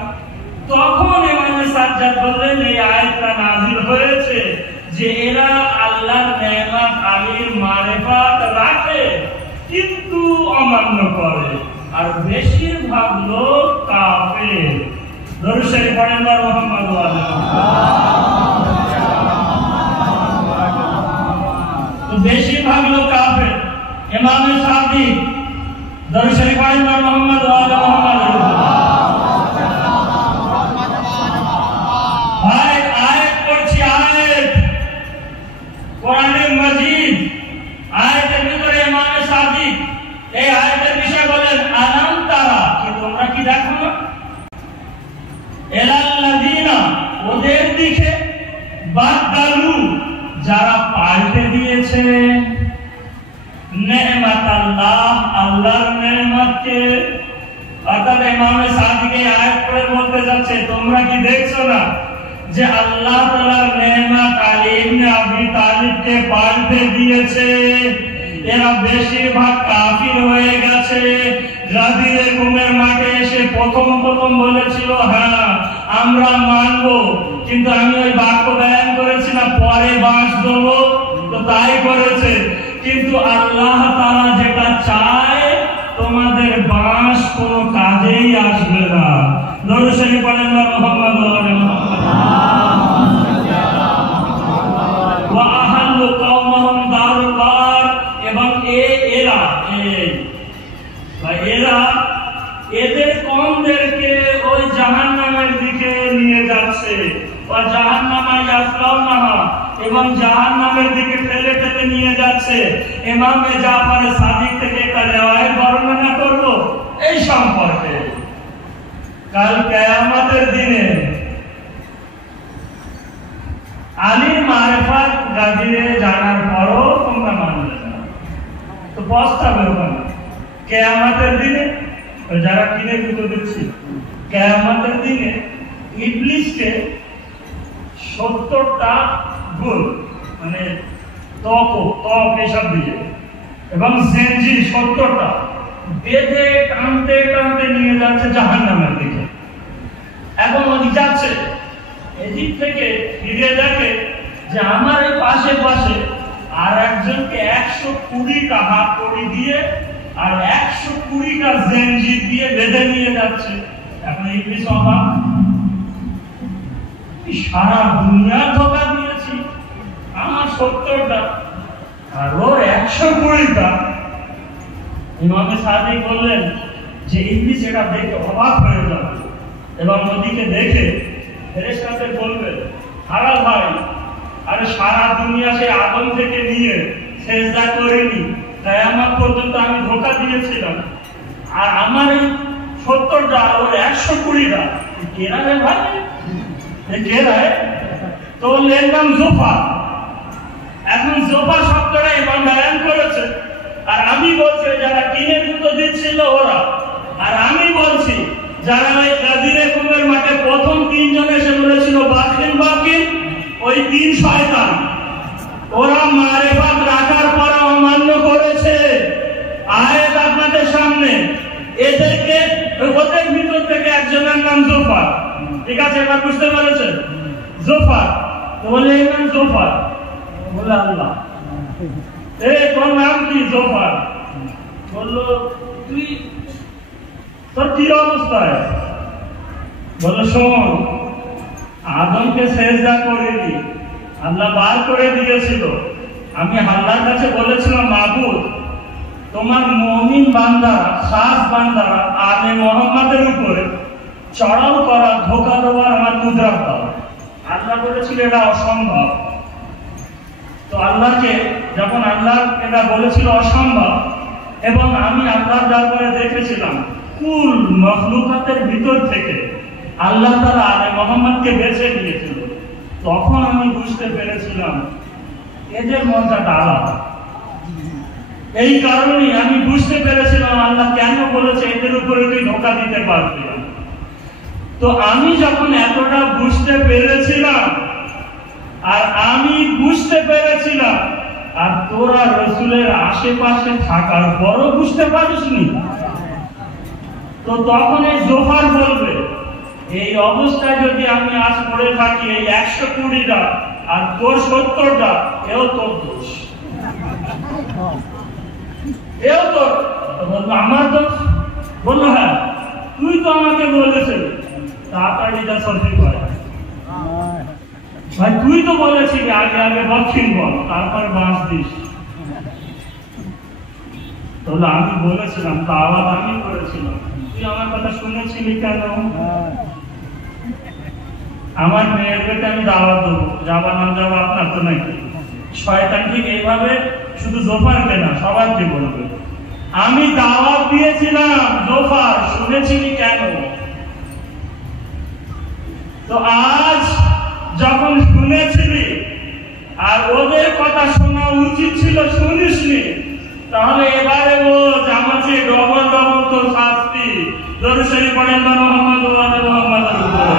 তখন ইমামে সাজ্জাদ বললেন এই আয়াতটা নাযিল হয়েছে যে এরা আল্লাহর নেয়ামত আলীর মারিফাত রাখে কিন্তু অমান্য করে, আর বেশিরভাগ লোক কাফের। দরুদ শরীফ পড়েন না মুহাম্মদ ওয়া তো বেশিরভাগ লোক কাফের। ইমামে সাদিক দরুদ শরীফ পড়েন না মুহাম্মদ ওয়া মুহাম্মদ। আয়াত পড়ছি, আয়াত কোরআনুল মাজিদ, আয়াতের ভিতরে ইমামে সাদিক এই আয়াতের বিষয় বলেন আলাম তারা, কি তোমরা কি দেখো না, এলাল্লাযিনা, ওদের দিকে, বাদদালু, যারা পাল্টে দিয়েছে, নেয়ামাতাল্লাহ, আল্লাহর নেয়ামতকে। অর্থাৎ ইমামে সাদিক এই আয়াত পড়ে বলতে যাচ্ছে তোমরা কি দেখছো না যে আল্লাহ তাআলার নেয়ামত আলী ইবনে আবি তালিবকে পাল্টে দিয়েছে, এরা বেশিরভাগ কাফির হয়ে গেছে। গাজীর হুকুমের মাঠে এসে প্রথম বলেছিল হ্যাঁ আমরা মানবো, কিন্তু আমি ওই বাক্য বয়ান করেছি না পরে বাঁশ দেবো, তো তাই করেছে। কিন্তু আল্লাহ তাআলা যেটা চায় তোমাদের বাঁশ কোনো কাজেই আসবে না। দরুদ শরীফ পড়েন না মুহাম্মদ ওয়া আহাল্লু কওমাহুম দারুল বাওয়ার, এবং এরা এদের কওমদেরকে ওই জাহান্নামের দিকে নিয়ে যাচ্ছে, ওয়া জাহান্নামা ইয়াসলাউনাহা, এবং জাহান্নামের দিকে ঠেলে ঠেলে নিয়ে যাচ্ছে। ইমামে জাফর সাদিক থেকে একটা রিওয়ায়াত বর্ণনা করব এই সম্পর্কে। কাল কিয়ামতের দিনে আলীর মারিফাত কাদিরে জানার পরও তোমরা মানবে না, তো পস্তাবে ওখানে কিয়ামতের দিনে। যারা কিনে দুটো দিচ্ছি, কিয়ামতের দিনে ইবলিসকে 70টা গুণ মানে ত্বক এসব দিয়ে এবং জেনজির 70টা বেঁধে টানতে টানতে নিয়ে যাচ্ছে জাহান্নামের দিকে। এখন ওদিক যাচ্ছে, এদিক থেকে ফিরে দেখে যে আমার এই পাশে পাশে আর একজনকে 120টা হাত কড়ি দিয়ে আর 120টা জেনজির দিয়ে বেঁধে নিয়ে যাচ্ছে। এখন ইবলিস অবাক, সারা দুনিয়া ধোঁকা দিয়েছি, আমার 70টা আর ওর 120টা। ইমামে সাদিক বললেন যে ইবলিস এটা দেখে অবাক হয়ে যাবে এবং ওদিকে দেখে ফেরেশতাদের বলবে, হারা ভাই, আরে সারা দুনিয়া সেই আদম থেকে নিয়ে সেজদা করিনি, কিয়ামত পর্যন্ত আমি ধোঁকা দিয়েছিলাম, আর আমার এই 70টা আর ওর 120টা কেনা রে ভাই, কে রে? তো এর নাম জোফার। এখন জোফার শব্দটা ইমাম বয়ান করেছে, আর আমি বলছি যারা কিনে দুটো দিচ্ছিল ওরা, আর আমি বলছি যারা ওই গাদিরে কুমের মাঠে প্রথম 3 জন এসে বলেছিল বাকিন বাকিন, ওই 3 শয়তান, ওরা মারিফাত রাখার পর অমান্য করেছে আয়াত আপনাদের সামনে। এদেরকে ওদের ভিতর থেকে একজনের নাম জোফার, ঠিক আছে, এবার বুঝতে পেরেছেন? জোফার বলে এর নাম জোফার, বলে আল্লাহ তোর নাম কি? জোফার। বললো তুই তোর কি অবস্থায়? বললো শোন, আদমকে সেজদা করিনি, আল্লাহ বার করে দিয়েছিল, আমি আল্লাহর কাছে বলেছিলাম মাবুদ তোমার মুমিন বান্দারা, খাস বান্দারা আলে মুহাম্মাদের উপরে চড়াও করা, ধোঁকা দেওয়ার আমার কুদরত দাও। আল্লাহ বলেছিল এটা অসম্ভব। তো আল্লাহকে যখন আল্লাহ এটা বলেছিল অসম্ভব, এবং আমি আল্লাহর দরবারে দেখেছিলাম কুল মখলুকাতের ভিতর থেকে আল্লাহ তাআলা আলে মুহাম্মদকে বেছে নিয়েছিল, তখন আমি বুঝতে পেরেছিলাম এদের মর্যাদা আলাদা। এই কারণেই আমি বুঝতে পেরেছিলাম আল্লাহ কেন বলেছে এদের উপরে তুই ধোঁকা দিতে পারবি না। তো আমি যখন এতটা বুঝতে পেরেছিলাম, আর আমি বুঝতে পেরেছিলাম, আর তোরা রসুলের আশেপাশে থাকার পরও বুঝতে পারিসনি, তো তখন এই জোফার বলবে এই অবস্থায় যদি আমি আজ পড়ে থাকি এই 120টা আর তোর 70টা, এও তোর দোষ, এও তোর। বলবো আমার দোষ? বললো হ্যাঁ, তুই তো আমাকে বলেছিলি তাড়াতাড়ি যা সঠিক হয় ভাই, তুই তো বলেছিলি আগে আগে দক্ষিণ বল, তারপরে বাঁশ দিস। তাহলে আমি বলেছিলাম, দাওয়াত আমি করেছিলাম, তুই আমার কথা শুনেছিলি কেন? আমার মেয়ের বেটে আমি দাওয়াত দেবো, যাবা না যাবো আপনার তো নাকি? শয়তান ঠিক এইভাবে শুধু জোফারকে না সবাইকে বলবে, আমি দাওয়াত দিয়েছিলাম জোফার, শুনেছিলি কেন? তো আজ যখন শুনেছিলি আর ওদের কথা শোনা উচিত ছিল শুনিসনি, তাহলে এবারে বোঝ আমার যে ডবল ডবল তোর শাস্তি। দরুদ শরীফ পড়েন না মুহাম্মদ ওয়া আলি মুহাম্মাদের উপরে।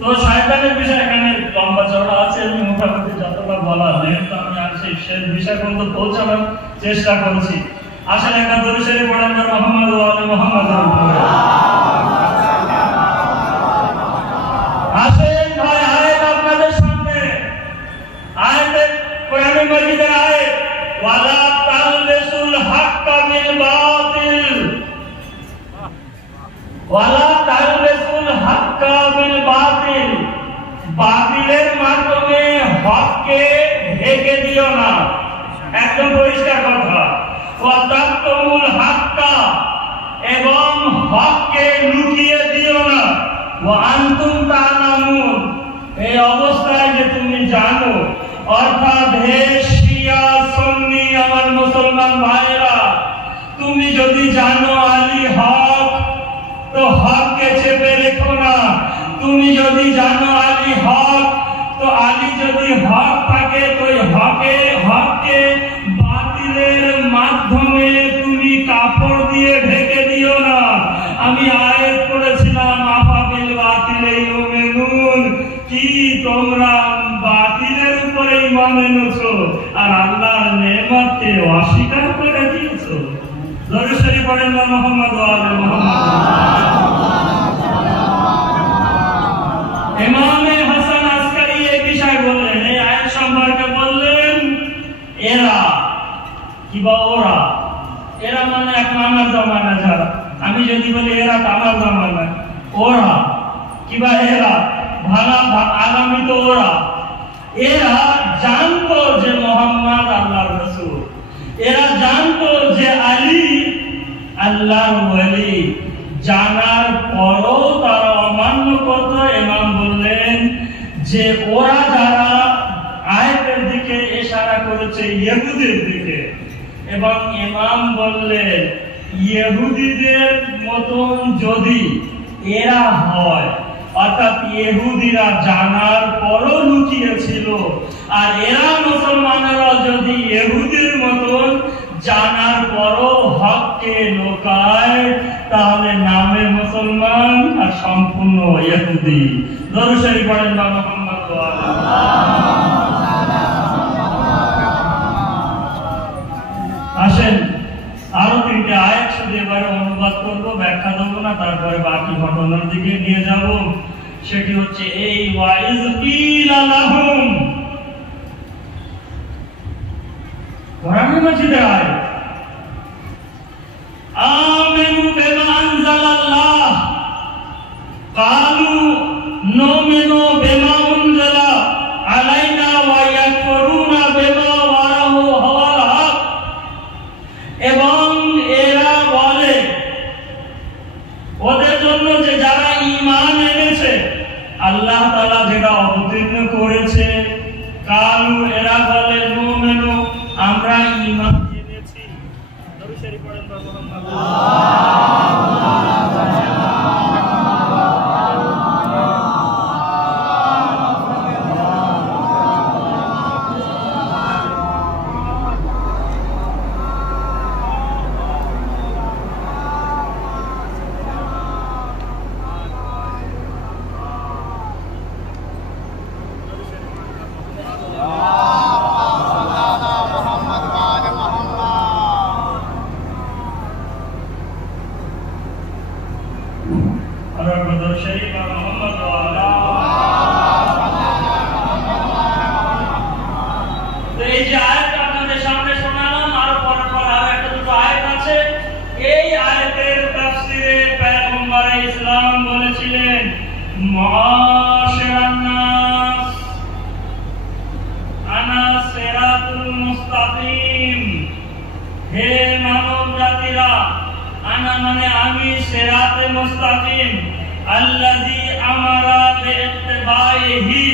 তো শয়তানের বিষয় এখানে লম্বা চওড়া আছে, আমি মোটামুটি যতটা বলা হয় তো আমি আর সেই বিষয় পর্যন্ত পৌঁছানোর চেষ্টা করছি। আসলে একটা দরুদ শরীফ পড়েন না মুহাম্মদ ওয়া আলি মুহাম্মাদের উপরে। আসেন ভাই, আয়াত আপনাদের সামনে, আয়াতে কোরআনে মাজিদে আয়াত, ওয়ালা তালবিসুল হাক্কা বিল বাতিল, ওয়ালা তালবিসুল হাক্কা বিল বাতিল, বাতিলের মাধ্যমে হককে ঢেকে দিও না, একদম পরিষ্কার কথা। ওয়া তাকতুমুল হাক্কা, এবং হককে লুকিয়ে দিও না, ওয়া আনতুম তা'লামুন, এই অবস্থায় যে তুমি জানো। অর্থাৎ হে শিয়া সুন্নি আমার মুসলমান ভাইরা, তুমি যদি জানো আলী হক, তো হককে চেপে রেখো না, তুমি যদি জানো আলী হক, তো আলী যদি হক থাকে তো হককে বাতিলের মাধ্যমে তুমি কাপড় দিয়ে ঢেকে দিও না। আমি আয়াত করেছিলাম আফাবিল বাতিলে ইউমিনুন, কি তোমরা বাতিলের উপরে ঈমান এনেছো আর আল্লাহর নেয়ামতকে অস্বীকার করে দিয়েছো। দরুদ শরীফ পড়েন মুহাম্মদ ওয়া আলি মুহাম্মদ। ইমামে হাসান আসকারী এই বিষয় বললেন, এই আয়াত সম্পর্কে বললেন, এরা কিবা ওরা, এরা মানে এক আমার জামানা যারা, আমি যদি বলি এরা তো আমার জামানা, ওরা কিবা এরা ভালা আগামী তো ওরা, এরা জানতো যে মোহাম্মদ আল্লাহর রাসূল, এরা জানতো যে আলী আল্লাহর ওয়ালি, জানার পরও তারা অমান্য করত। ইমাম বললেন যে ওরা যারা আয়াতের দিকে ইশারা করেছে ইহুদির দিকে, এবং ইমাম বললেন ইহুদিদের মতন যদি এরা হয়, অর্থাৎ ইহুদিরা জানার পরও লুকিয়েছিল, আর এরা মুসলমানেরা যদি ইহুদির মতন জানার পরও হককে লুকায়, তাহলে নামে মুসলমান আর সম্পূর্ণ ইহুদি। দরুদ শরীফ পড়েন মুহাম্মদ ওয়া আলি মুহাম্মদ। আসেন আরো তিনটে আয়াত শুধু এবারে অনুবাদ করব, ব্যাখ্যা দেবো না, তারপরে বাকি ঘটনার দিকে নিয়ে যাব। সেটি হচ্ছে এই ওয়াইজ কিলা লাহুম, কোরআনের মাজিদের আয়াত, আমিনু বিমা আনজালাল্লাহ ক্বালু নুমিনু বিমা উনজিলা আলাইনা ওয়া ইয়াকফুরুনা বিমা ওয়ারাহু হাওয়াল হক। এবং এরা বলে ওদের জন্য যে যারা ঈমান এনেছে আল্লাহ তাআলা যেটা অবতীর্ণ করেছে, কালু এরা বলে মুমিনু আমরা ঈমান এনেছি। দরুদ শরীফ পড়েন মুহাম্মদ। হে মানব জাতিরা, আনা মানে আমি, সিরাতে মুস্তাকিম, আল্লাযী আমারা বিইত্তিবাইহি,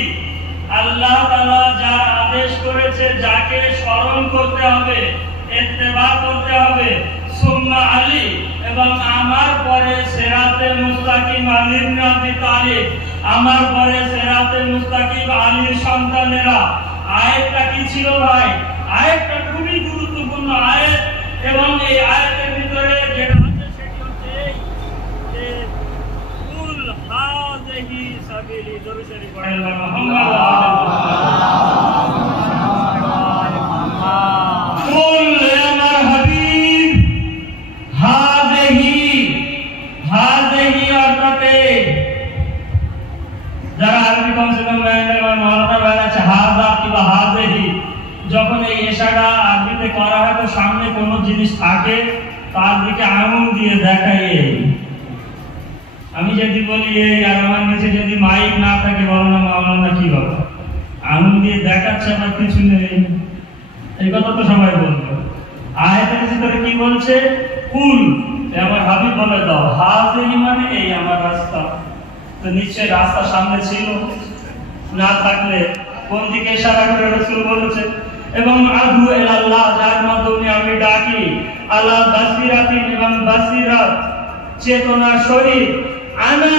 আল্লাহ তাআলা যা আদেশ করেছে, যাকে স্মরণ করতে হবে, ইত্তিবা করতে হবে, সুম্মা আলী, এবং আমার পরে সিরাতে মুস্তাকিম আলী ইবনে আবি তালিব, আমার পরে সিরাতে মুস্তাকিম আলীর সন্তানেরা। আয়াতটা কি ছিল ভাই? আয়াতটা খুবই গুরুত্বপূর্ণ আয়াত, এবং এই আয়াতের ভিতরে যেটা আছে সেটি হচ্ছে যে কুল হাযিহি সাবিলি। দরুদ শরীফ পড়েন মুহাম্মদ ওয়া আলি মুহাম্মদ। কুল হে আমার হাবিব, হাযিহি, হাযিহি অর্থাৎ যারা আরবি কমসে কম মাওলানা বানাচ্ছে হাযা কিংবা হাযিহি, যখন এই ইশারা আরবিতে করা হয় তো সামনে কোনো জিনিস থাকে তার দিকে আঙুল দিয়ে দেখায়। আমি যদি বলি এই, আর আমার কাছে যদি মাইক না থাকে বলো না মাওলানা কি বলো, আঙুল দিয়ে দেখাচ্ছে আমার কিছু নেই, এই কথা তো সবাই বলবে। আয়াতের ভিতরে কি বলছে? কুল, আমার হাবিব বলে দাও, হাযিহি মানে এই আমার রাস্তা। তো নিশ্চয়ই রাস্তা সামনে ছিল, না থাকলে কোন দিকে ইশারা করে রাসূল বলেছে? এবং আদু ইলাল্লাহ, যার মাধ্যমে আমি ডাকি, আলা বাসিরাতিন, এবং বাসিরাত চেতনা শরীর, আনা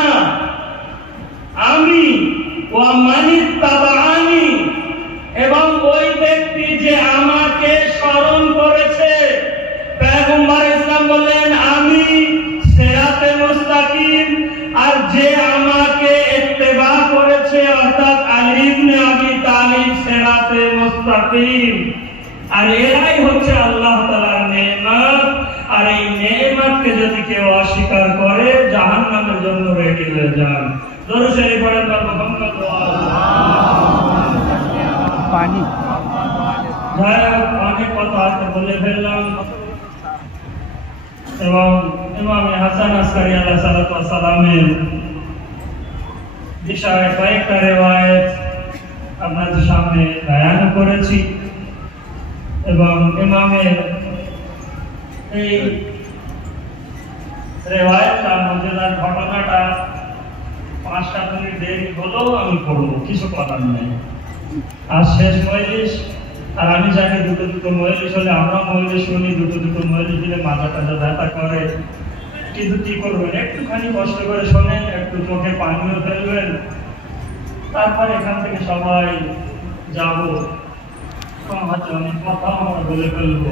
আমি ওয়া মানিত্তাবাআনি, এবং ওই ব্যক্তি যে আমাকে স্মরণ করেছে। পয়গম্বর ইসলাম বললেন আমি সিরাতে মুস্তাকিম, আর যে আমাকে ইত্তেবা করেছে অর্থাৎ আলী ইবনে আবি তালিব সিরাতে মুস্তাকিম। আর এরাই হচ্ছে আল্লাহ তাআলার নেয়ামত। আর এই নেয়ামতকে যদি কেউ অস্বীকার করে জাহান্নামের জন্য রেডি হয়ে যান। দরুদ শরীফ পড়েন মুহাম্মদ পানি অনেক কথা বলে ফেললাম। এবং ইমাম হাসান আসকারী আলাইহিস সালাতু ওয়াস সালামের বিষয়ে কয়েকটা রিওয়ায়াত আপনাদের সামনে বয়ান করেছি। এবং ইমামের এই রিওয়ায়াতটা মজাদার ঘটনাটা 5-7 মিনিট দেরি হলেও আমি পড়বো, কিছু করার নেই। আর শেষ মজলিস, আর আমি জানি দুটো মজলিস হলে আমরা মজলিস শুনি, দুটো মজলিস দিলে মাথা টাথা ব্যথা করে, কিন্তু কি করবেন, একটুখানি কষ্ট করে শোনেন, একটু চোখে পানিও ফেলবেন, তারপর এখান থেকে সবাই যাবো। হয়তো অনেক কথা আমরা বলে ফেলবো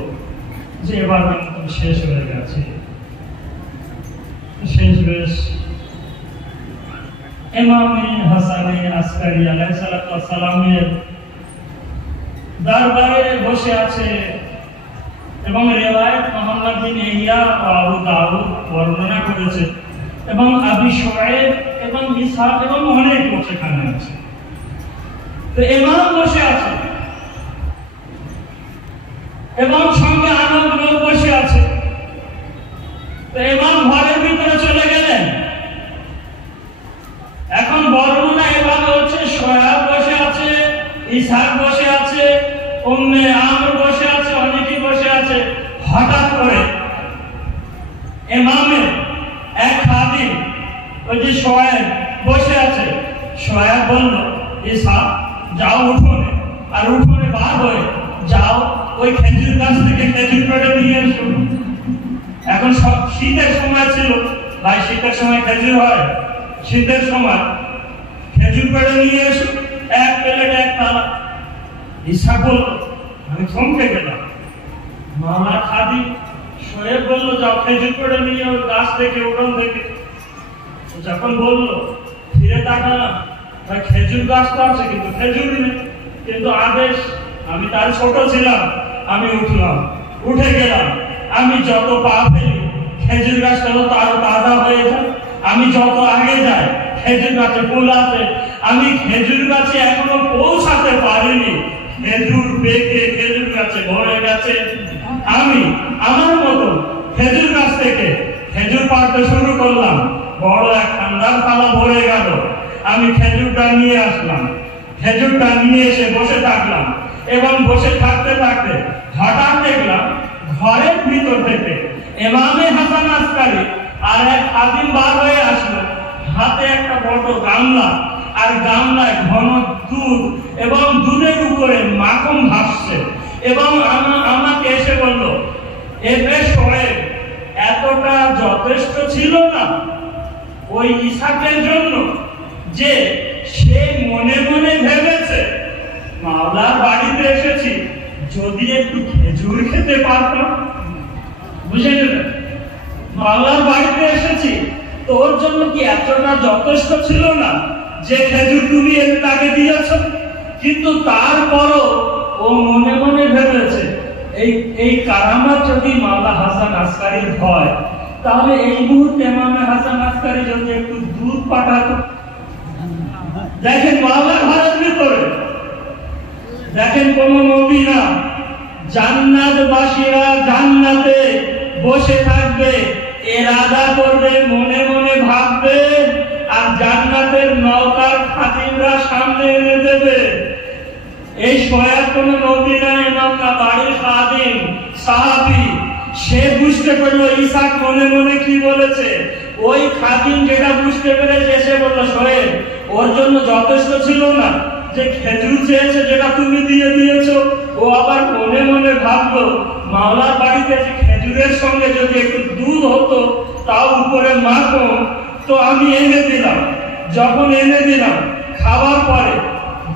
যে এবার শেষ হয়ে গেছে। শেষ বেশ ইমামে হাসান আসকারী আলাইহিস সালাতু ওয়াস সালামের দরবারে বসে আছে। এবং রিওয়ায়াত মুহাম্মদ বিন ইহয়া ও আবু দাউদ বর্ণনা করেছে, এবং আবি শুআইব এবং ইসহাক এবং অনেক লোক সেখানে আছে। তো ইমাম বসে আছে এবং সঙ্গে আরো লোক বসে আছে। তো ইমাম ঘরের ভিতরে চলে গেলেন। এখন বর্ণনা এভাবে হচ্ছে, শুআইব বসে আছে, ইসহাক বসে আছে, উম্মে আমর বসে আছে, অনেকেই বসে আছে। হঠাৎ করে ইমামের এক খাদিম, ওই যে শুআইব বসে আছে, শুআইব বলল ইসহাক যাও উঠোনে, আর উঠোনে বার হয়ে যাও ওই খেজুর গাছ থেকে খেজুর পেড়ে নিয়ে এসো। এখন সব শীতের সময় ছিল, ভাই শীতের সময় খেজুর হয়, শীতের সময় খেজুর পেড়ে নিয়ে এসো, এক প্লেট এক থালা। ইসহাক বলল, আমি থমকে গেলাম। মামলা খাদি শুআইব বলল যাও খেজুর পেড়ে নিয়ে ওই গাছ থেকে উঠোন থেকে। যখন বললো ফিরে তাকালাম, ভাই খেজুর গাছ তো আছে কিন্তু খেজুর নেই, কিন্তু আদেশ, আমি তার ছোট ছিলাম, আমি উঠলাম, উঠে গেলাম। আমি যত পা ফেলি খেজুর গাছটা তো আরো তাজা হয়ে যায়, আমি যত আগে যাই খেজুর গাছে ফুল আছে, আমি খেজুর গাছে এখনো পৌঁছাতে পারিনি, খেজুর পেকে খেজুর গাছে ভরে গেছে। আমি আমার মতো খেজুর গাছ থেকে খেজুর পাড়তে শুরু করলাম, বড় এক ঠান্ডার থালা ভরে গেল। আমি খেজুরটা নিয়ে আসলাম, খেজুরটা নিয়ে এসে বসে থাকলাম, এবং বসে থাকতে থাকতে হঠাৎ দেখলাম ঘরের ভিতর থেকে ইমামে হাসান আসকারী আর এক খাদিম বার হয়ে আসলো, হাতে একটা বড় গামলা, আর গামলায় ঘন দুধ, এবং দুধের উপরে মাখন ভাসছে। এবং আমাকে এসে বলল, এবে শুআইব এতটা যথেষ্ট ছিল না ওই ইসহাকের জন্য যে সে মনে মনে ভেবেছে মাওলার বাড়িতে এসেছি, যদি একটু খেজুর খেতে পারতাম। বুঝে গেলেন, মাওলার বাড়িতে এসেছি, তোর জন্য কি এতটা যথেষ্ট ছিল না যে খেজুর তুমি তাকে দিয়েছ? কিন্তু তারপরও ও মনে মনে ভেবেছে এই কারামাত যদি মাওলা হাসান আসকারীর হয়, তাহলে এই মুহূর্তে ইমামে হাসান আসকারী যদি একটু দুধ পাঠাতো। দেখেন মাওলার ঘরের ভিতরে, দেখেন কোন নবী না, জান্নাতবাসীরা জান্নাতে বসে থাকবে, ইরাদা করবে, মনে মনে ভাববে, আর জান্নাতের নওকার খাদিমরা সামনে এনে দেবে। এই শুআইব কোন নবী না, ইমাম না, বাড়ির খাদিম সাহাবী। সে বুঝতে পারলো ইসহাক মনে মনে কি বলেছে। ওই খাদিম যেটা বুঝতে পেরেছে, সে বলল শুআইব ওর জন্য যথেষ্ট ছিল না যে খেজুর চেয়েছে যেটা তুমি দিয়ে দিয়েছো। ও আবার মনে মনে ভাবলো মাওলার বাড়িতে যে খেজুরের সঙ্গে যদি একটু দুধ হতো, তাও উপরে মাখন, তো আমি এনে দিলাম। যখন এনে দিলাম, খাবার পরে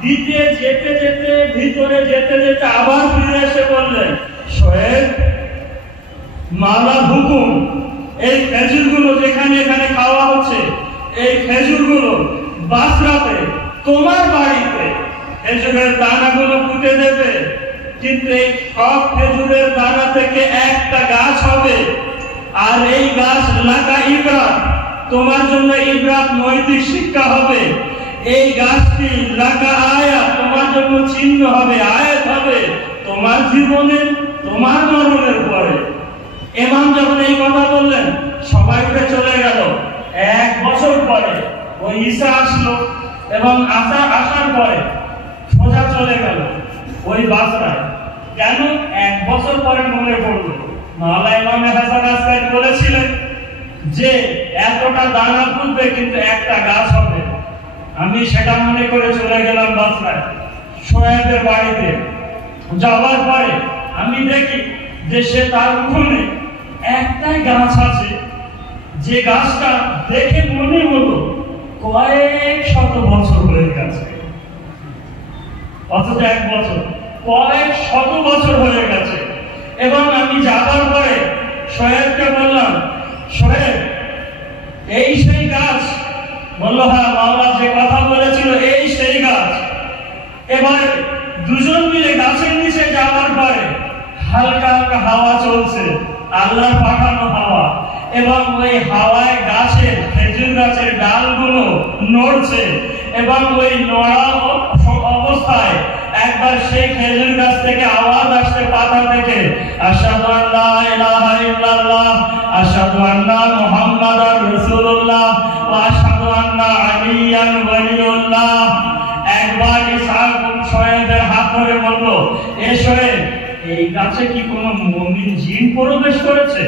দিতে যেতে যেতে ভিতরে যেতে যেতে আবার ফিরে এসে বললেন, শোয়েব, মাওলার হুকুম, এই খেজুরগুলো যেখানে এখানে খাওয়া হচ্ছে, এই খেজুরগুলো বাসরাতে তোমার বাড়িতে খেজুরের দানাগুলো পুঁতে দেবে, কিন্তু এই সব খেজুরের দানা থেকে একটা গাছ হবে, আর এই গাছ লাকা ইবরাত, তোমার জন্য ইবরাত নৈতিক শিক্ষা হবে। এই গাছটি লাকা আয়াত, তোমার জন্য চিহ্ন হবে, আয়াত হবে তোমার জীবনে, তোমার মরণের পরে। ইমাম যখন এই কথা বললেন, সবাই উঠে চলে গেল। 1 বছর পরে ওই ঈসা আসলো, এবং আসার পরে সোজা চলে গেল ওই বাসরায়। কেন? 1 বছর পরে মনে পড়লো মাওলানা ইমাম হাসান আসকারী বলেছিলেন যে এতটা দানা পুঁতবে কিন্তু একটা গাছ হবে। আমি সেটা মনে করে চলে গেলাম বাসরায়, শোয়েবের বাড়িতে। যাওয়ার পরে আমি দেখি যে সে তার উঠোনে একটাই গাছ আছে, যে গাছটা দেখে মনে হলো কয়েক শত বছর হয়ে গেছে, অথচ 1 বছর, কয়েক শত বছর হয়ে গেছে। এবং আমি যাবার পরে শোয়েবকে বললাম, শোয়েব, এই সেই গাছ? বললো, হ্যাঁ, মাওলা যে কথা বলেছিল এই সেই গাছ। এবার দুজন মিলে গাছের নিচে যাওয়ার পরে হালকা হালকা হাওয়া চলছে, আল্লাহর পাঠানো হাওয়া, এবং ওই হাওয়ায় গাছের, খেজুর গাছের ডালগুলো নড়ছে, এবং ওই নড়া অবস্থায় একবার সেই খেজুর গাছ থেকে আওয়াজ আসছে পাতা থেকে, আশহাদু আল্লা ইলাহা ইল্লাল্লাহ, আশহাদু আন্না মুহাম্মাদার রাসূলুল্লাহ, ওয়া আশহাদু আন্না আলিয়ান ওয়ালিউল্লাহ। একবার ইসহাক শোয়েবের হাত ধরে বলল, এ শোয়েব, এই গাছে কি কোনো মুমিন জিন প্রবেশ করেছে,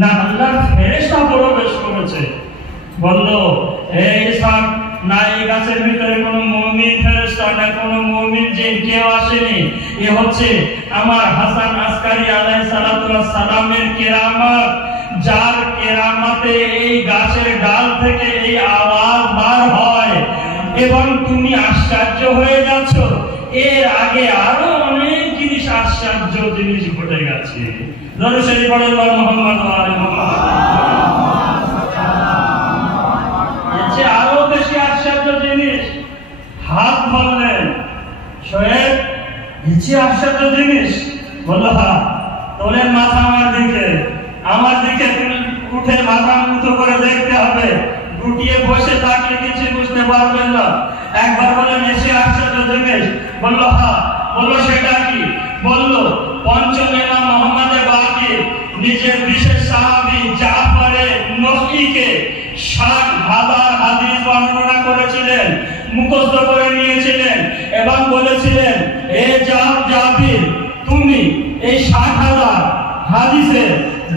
না আল্লাহর ফেরেশতা প্রবেশ করেছে? বলল, হে ইসহাক, না, এই গাছের ভিতরে কোনো মুমিন ফেরেশতা না কোনো মুমিন জিন কেউ আসেনি। এ হচ্ছে আমার হাসান আসকারী আলাইহিস সালাতু ওয়াস সালামের কেরামত, যার কেরামতে এই গাছের ডাল থেকে এই আওয়াজ বার হয়, এবং তুমি আশ্চর্য হয়ে যাচ্ছ। এর আগে আরো অনেক জিনিস, আশ্চর্য জিনিস ঘটে গেছে। দরুদ শরীফ পড়েন মুহাম্মদ ওয়া আলি মুহাম্মদ। আরো বেশি আশ্চর্য জিনিস। হাত ধরলেন, শোয়েব, নিচে আশ্চর্য জিনিস? বলল, হ্যাঁ। তোলেন মাথা আমার দিকে উঠে মাথা উঁচু করে দেখতে হবে। গুটিয়ে বসে থাকলে কিছু বুঝতে পারবেন না। একবার বললেন, এসে আশ্চর্য জিনিস? বলল, হ্যাঁ। বলল, সেটা কি? বলল, পঞ্চম ইমাম মুহাম্মদ বাকির নিজের বিশেষ সাহাবী জাফরে নখীকে 60,000 হাদিস বর্ণনা করেছিলেন, মুখস্থ করে নিয়েছিলেন, এবং বলেছিলেন, এ জাফর, তুমি এই 60,000 হাদিসের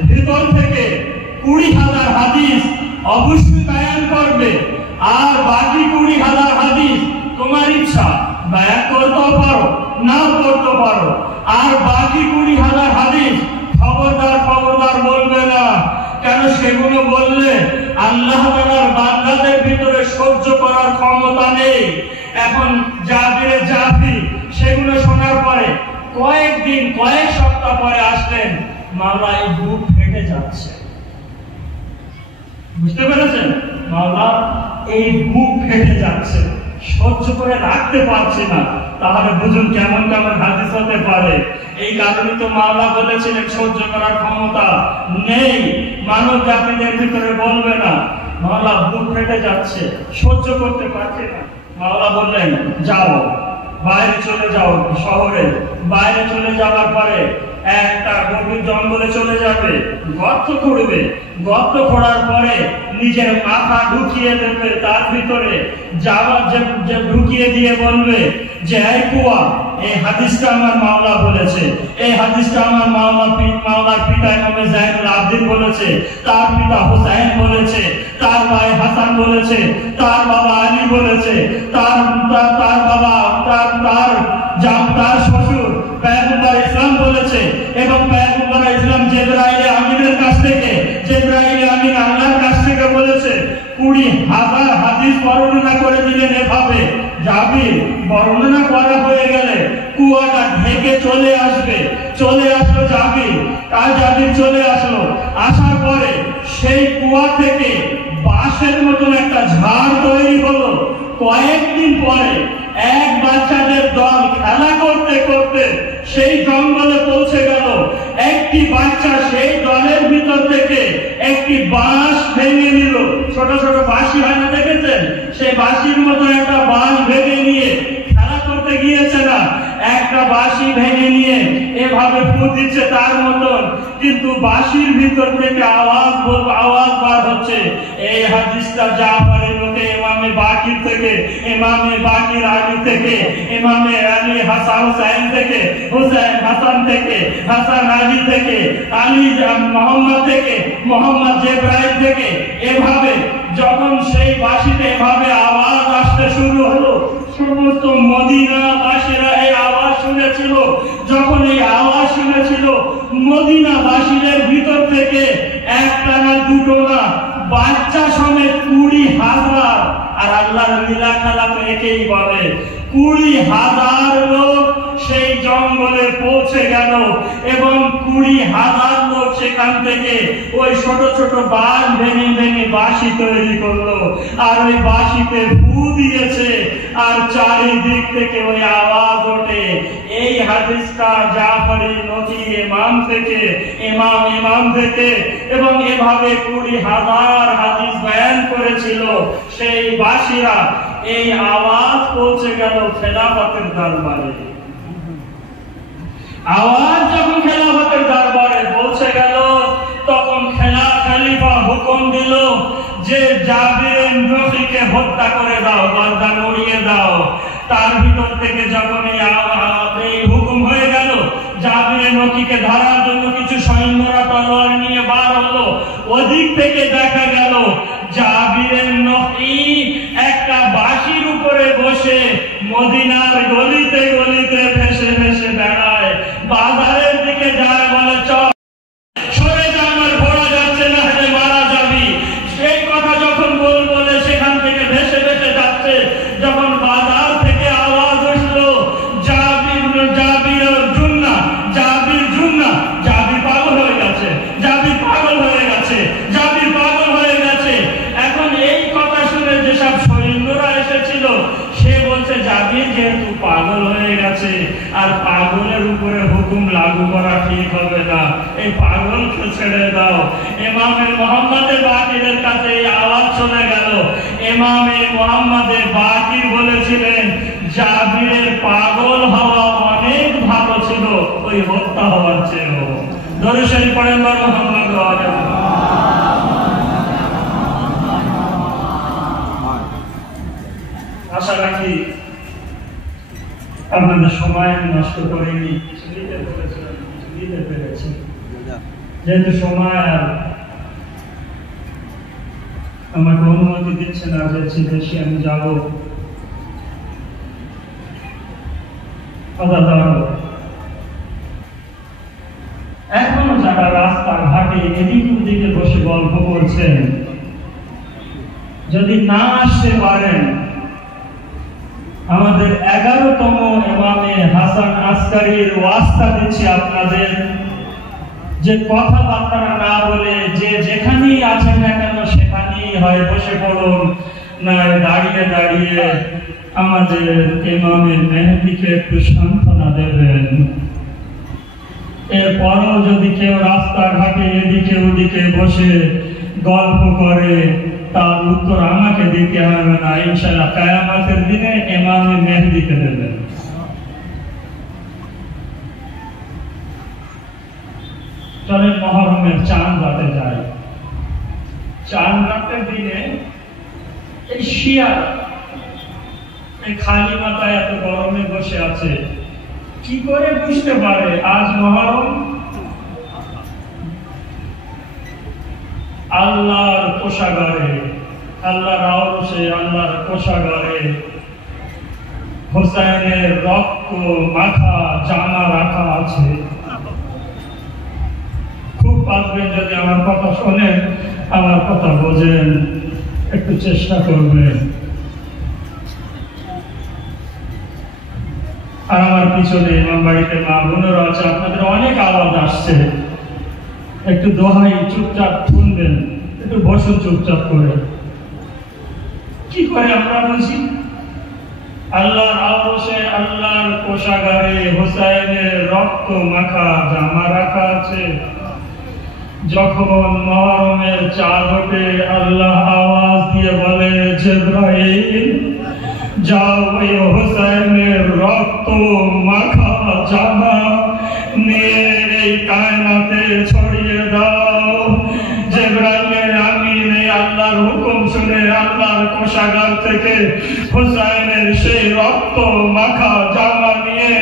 ভিতর থেকে 20,000 হাদিস অবশ্যই বয়ান করবে, আর বাকি 20,000 হাদিস তোমার ইচ্ছা বয়ান করতেও পারো, নাও করতে পারো, আর বাকি 20,000 হাদিস খবরদার বলবে না। কেন? সেগুলো বললে আল্লাহ তাআলার বান্দাদের ভিতরে সহ্য করার ক্ষমতা নেই। এখন জাফরি সেগুলো শোনার পরে কয়েক সপ্তাহ পরে আসলেন, মাওলা এই বুক ফেটে যাচ্ছে। বুঝতে পেরেছেন? মাওলা এই বুক ফেটে যাচ্ছে, সহ্য করে রাখতে পারছে না। তাহলে বুঝুন কেমন কেমন হাদিস হতে পারে। এই কারণে তো মাওলা বলেছিলেন সহ্য করার ক্ষমতা নেই, মানব জাতিদের ভিতরে বলবে না। মাওলা বুক ফেটে যাচ্ছে, সহ্য করতে পারছে না। মাওলা বললেন, যাও, বাইরে চলে যাও, শহরে বাইরে চলে যাওয়ার পরে একটা গভীর জঙ্গলে চলে যাবে, গর্ত করবে, গর্ত করার পরে নিজের মাথা ঢুকিয়ে দেবে তার ভিতরে, যে ঢুকিয়ে দিয়ে বলবে যে, এই কুয়া, এই হাদিসটা আমার মাওলা বলেছে, এই হাদিসটা আমার মাওলার পিতা ইমাম যায়েনুল আবদিন বলেছে, তার পিতা হুসাইন বলেছে, তার ভাই হাসান বলেছে, তার বাবা আলী বলেছে, তার বাবা তার শ্বশুর পয়গম্বর ইসলাম বলেছে, এবং পয়গম্বর ইসলাম জিবরাইল আমিনের কাছ থেকে, জিবরাইল আমিন আল্লাহর কাছ থেকে বলেছে। 20,000 হাদিস বর্ণনা করা হয়ে গেলে কুয়াটা ঢেকে চলে আসবে। চলে আসলো জাবির, আর জাবির চলে আসলো, আসার পরে সেই কুয়া থেকে বাঁশের মতন একটা ঝাড় তৈরি হলো। কয়েকদিন পরে এক বাচ্চাদের দল খেলা করতে করতে সেই জঙ্গলে পৌঁছে গেল। একটি বাচ্চা সেই দলের ভিতর থেকে একটি বাঁশ ভেঙে নিল। ছোট ছোট বাঁশি হয় না, দেখেছেন? সেই বাঁশির মতো একটা বাঁশ ভেঙে নিয়ে খেলা করতে গিয়েছে না, একটা বাঁশি ভেঙে নিয়ে এভাবে ফু দিচ্ছে তার মতন, কিন্তু বাঁশির ভিতর থেকে আওয়াজ বার হচ্ছে। এই হাদিসটা জাফরি লোকে ইমামে বাকির থেকে, ইমামে বাকির আলী থেকে, ইমামে আলী হাসান হুসাইন থেকে, হুসাইন হাসান থেকে, হাসান আলী থেকে, আলী মোহাম্মদ থেকে, মোহাম্মদ জিব্রাইল থেকে, এভাবে যখন সেই বাঁশিতে এভাবে আওয়াজ আসতে শুরু হলো, সমস্ত মদিনাবাসীরা এই আওয়াজ শুনেছিল। যখন এই আওয়াজ শুনেছিল, মদিনাবাসীদের ভিতর থেকে একটা না দুটো না, বাচ্চা সমেত 20,000, আর আল্লাহর লীলা খেলা তো একেই বলে, 20,000 লোক সেই জঙ্গলে পৌঁছে গেল এবং 20,000 লোক সেখান থেকে ওই ছোট ছোট বাঁশ ভেঙে ভেঙে বাঁশি তৈরি করলো, আর ওই বাঁশিতে ফু দিয়েছে, আর চারিদিক থেকে ওই আওয়াজ ওঠে। এই হাদিসটা জাফরি নদী ইমাম থেকে, ইমাম থেকে, এবং এভাবে 20,000 হাদিস বয়ান করেছিল সেই বাঁশিরা। এই আওয়াজ পৌঁছে গেল খেলাফতের দরবারে। আওয়াজ যখন খেলাফতের দরবারে পৌঁছে গেল, তখন খলিফা হুকুম দিল যে জাবির নফিকে হত্যা করে দাও, গর্দান উড়িয়ে দাও। তার ভিতর থেকে যখন এই হুকুম হয়ে গেল, জাবির নফিকে ধরার জন্য কিছু সৈন্যরা তলোয়ার নিয়ে বার হলো। ওদিক থেকে দেখা গেল জাবির নফি একটা বাঁশির উপরে বসে মদিনার গলিতে গলিতে ভেসে ভেসে বেড়ায়, বাজারের দিকে যায়, বলে চল সরে যা, আমার ঘোড়া যাচ্ছে না, হেলে মারা যাবি। সেই কথা যখন বলে সেখান থেকে ভেসে ভেসে যাচ্ছে, যখন বাজার থেকে আওয়াজ উঠলো জাবির জুন্না, জাবির পাগল হয়ে গেছে, জাবির পাগল হয়ে গেছে, জাবির পাগল হয়ে গেছে। এখন এই কথা শুনে যেসব সৈন্যরা এসেছিল, সে বলছে জাবির যেহেতু পাগল হয়ে গেছে, আর পাগলের উপরে হুকুম লাগু করা ঠিক হবে না, এই পাগলকে ছেড়ে দাও। ইমামে মুহাম্মদে বাকিরের কাছে এই আওয়াজ চলে গেল। ইমামে মুহাম্মদে বাকির বলেছিলেন জাবিরের পাগল হওয়া অনেক ভালো ছিল ওই হত্যা হওয়ার চেয়েও। দরুদ শরীফ পড়েন মুহাম্মদ ওয়া আলিহি। আশা রাখি আপনাদের সময় নষ্ট করিনি, কিছু দিতে বলেছিলাম, কিছু দিতে পেরেছি। যেহেতু সময় আমাকে অনুমতি দিচ্ছে না যে দেশে আমি যাব, এখনো যারা রাস্তার ঘাটে এদিক ওদিকে বসে গল্প করছেন, যদি না আসতে পারেন, আমাদের 11তম ইমামে হাসান আসকারীর ওয়াস্তা দিচ্ছি আপনাদের, যে কথাবার্তা না বলে যে যেখানেই আছেন না কেন সেখানেই হয় বসে পড়ুন, না দাঁড়িয়ে দাঁড়িয়ে আমাদের ইমামের মেহেদিকে একটু সান্ত্বনা দেবেন। এরপরও যদি কেউ রাস্তাঘাটে এদিকে ওদিকে বসে গল্প করে, তার উত্তর আমাকে দিতে হবে না, ইনশাআল্লাহ কিয়ামতের দিনে ইমামে মেহেদিকে দেবেন। চলেন মুহররমের চাঁদ রাতে যাই। চাঁদ রাতের দিনে এই শিয়া এই খালি মাথায় এত গরমে বসে আছে, কি করে বুঝতে পারে আজ মুহররম? আল্লাহর কোষাগারে, আল্লাহর আরশে, আল্লাহর কোষাগারে হোসেনের রক্ত মাখা জামা রাখা আছে। খুব পারবেন যদি আমার কথা শোনেন, আমার কথা বোঝেন, একটু চেষ্টা করবেন। আর আমার পিছনে ইমাম বাড়িতে মা বোনেরা আছে, আপনাদের অনেক আওয়াজ আসছে, একটু দোহাই চুপচাপ শুনবেন, একটু বসুন চুপচাপ করে। কি করে আমরা বুঝি? আল্লাহর আরশে, আল্লাহর কোষাগারে হোসাইনের রক্ত মাখা জামা রাখা আছে। যখন মুহররমের চাঁদ ওঠে, আল্লাহ আওয়াজ দিয়ে বলে, জিবরাইল যাও ওই হোসাইনের রক্ত মাখা জামা নিয়ে এই কায়নাতে ছড়িয়ে দাও। জিবরাইল আমিন এই আল্লাহর হুকুম শুনে আল্লাহর কোষাগার থেকে হোসাইনের সেই রক্ত মাখা জামা নিয়ে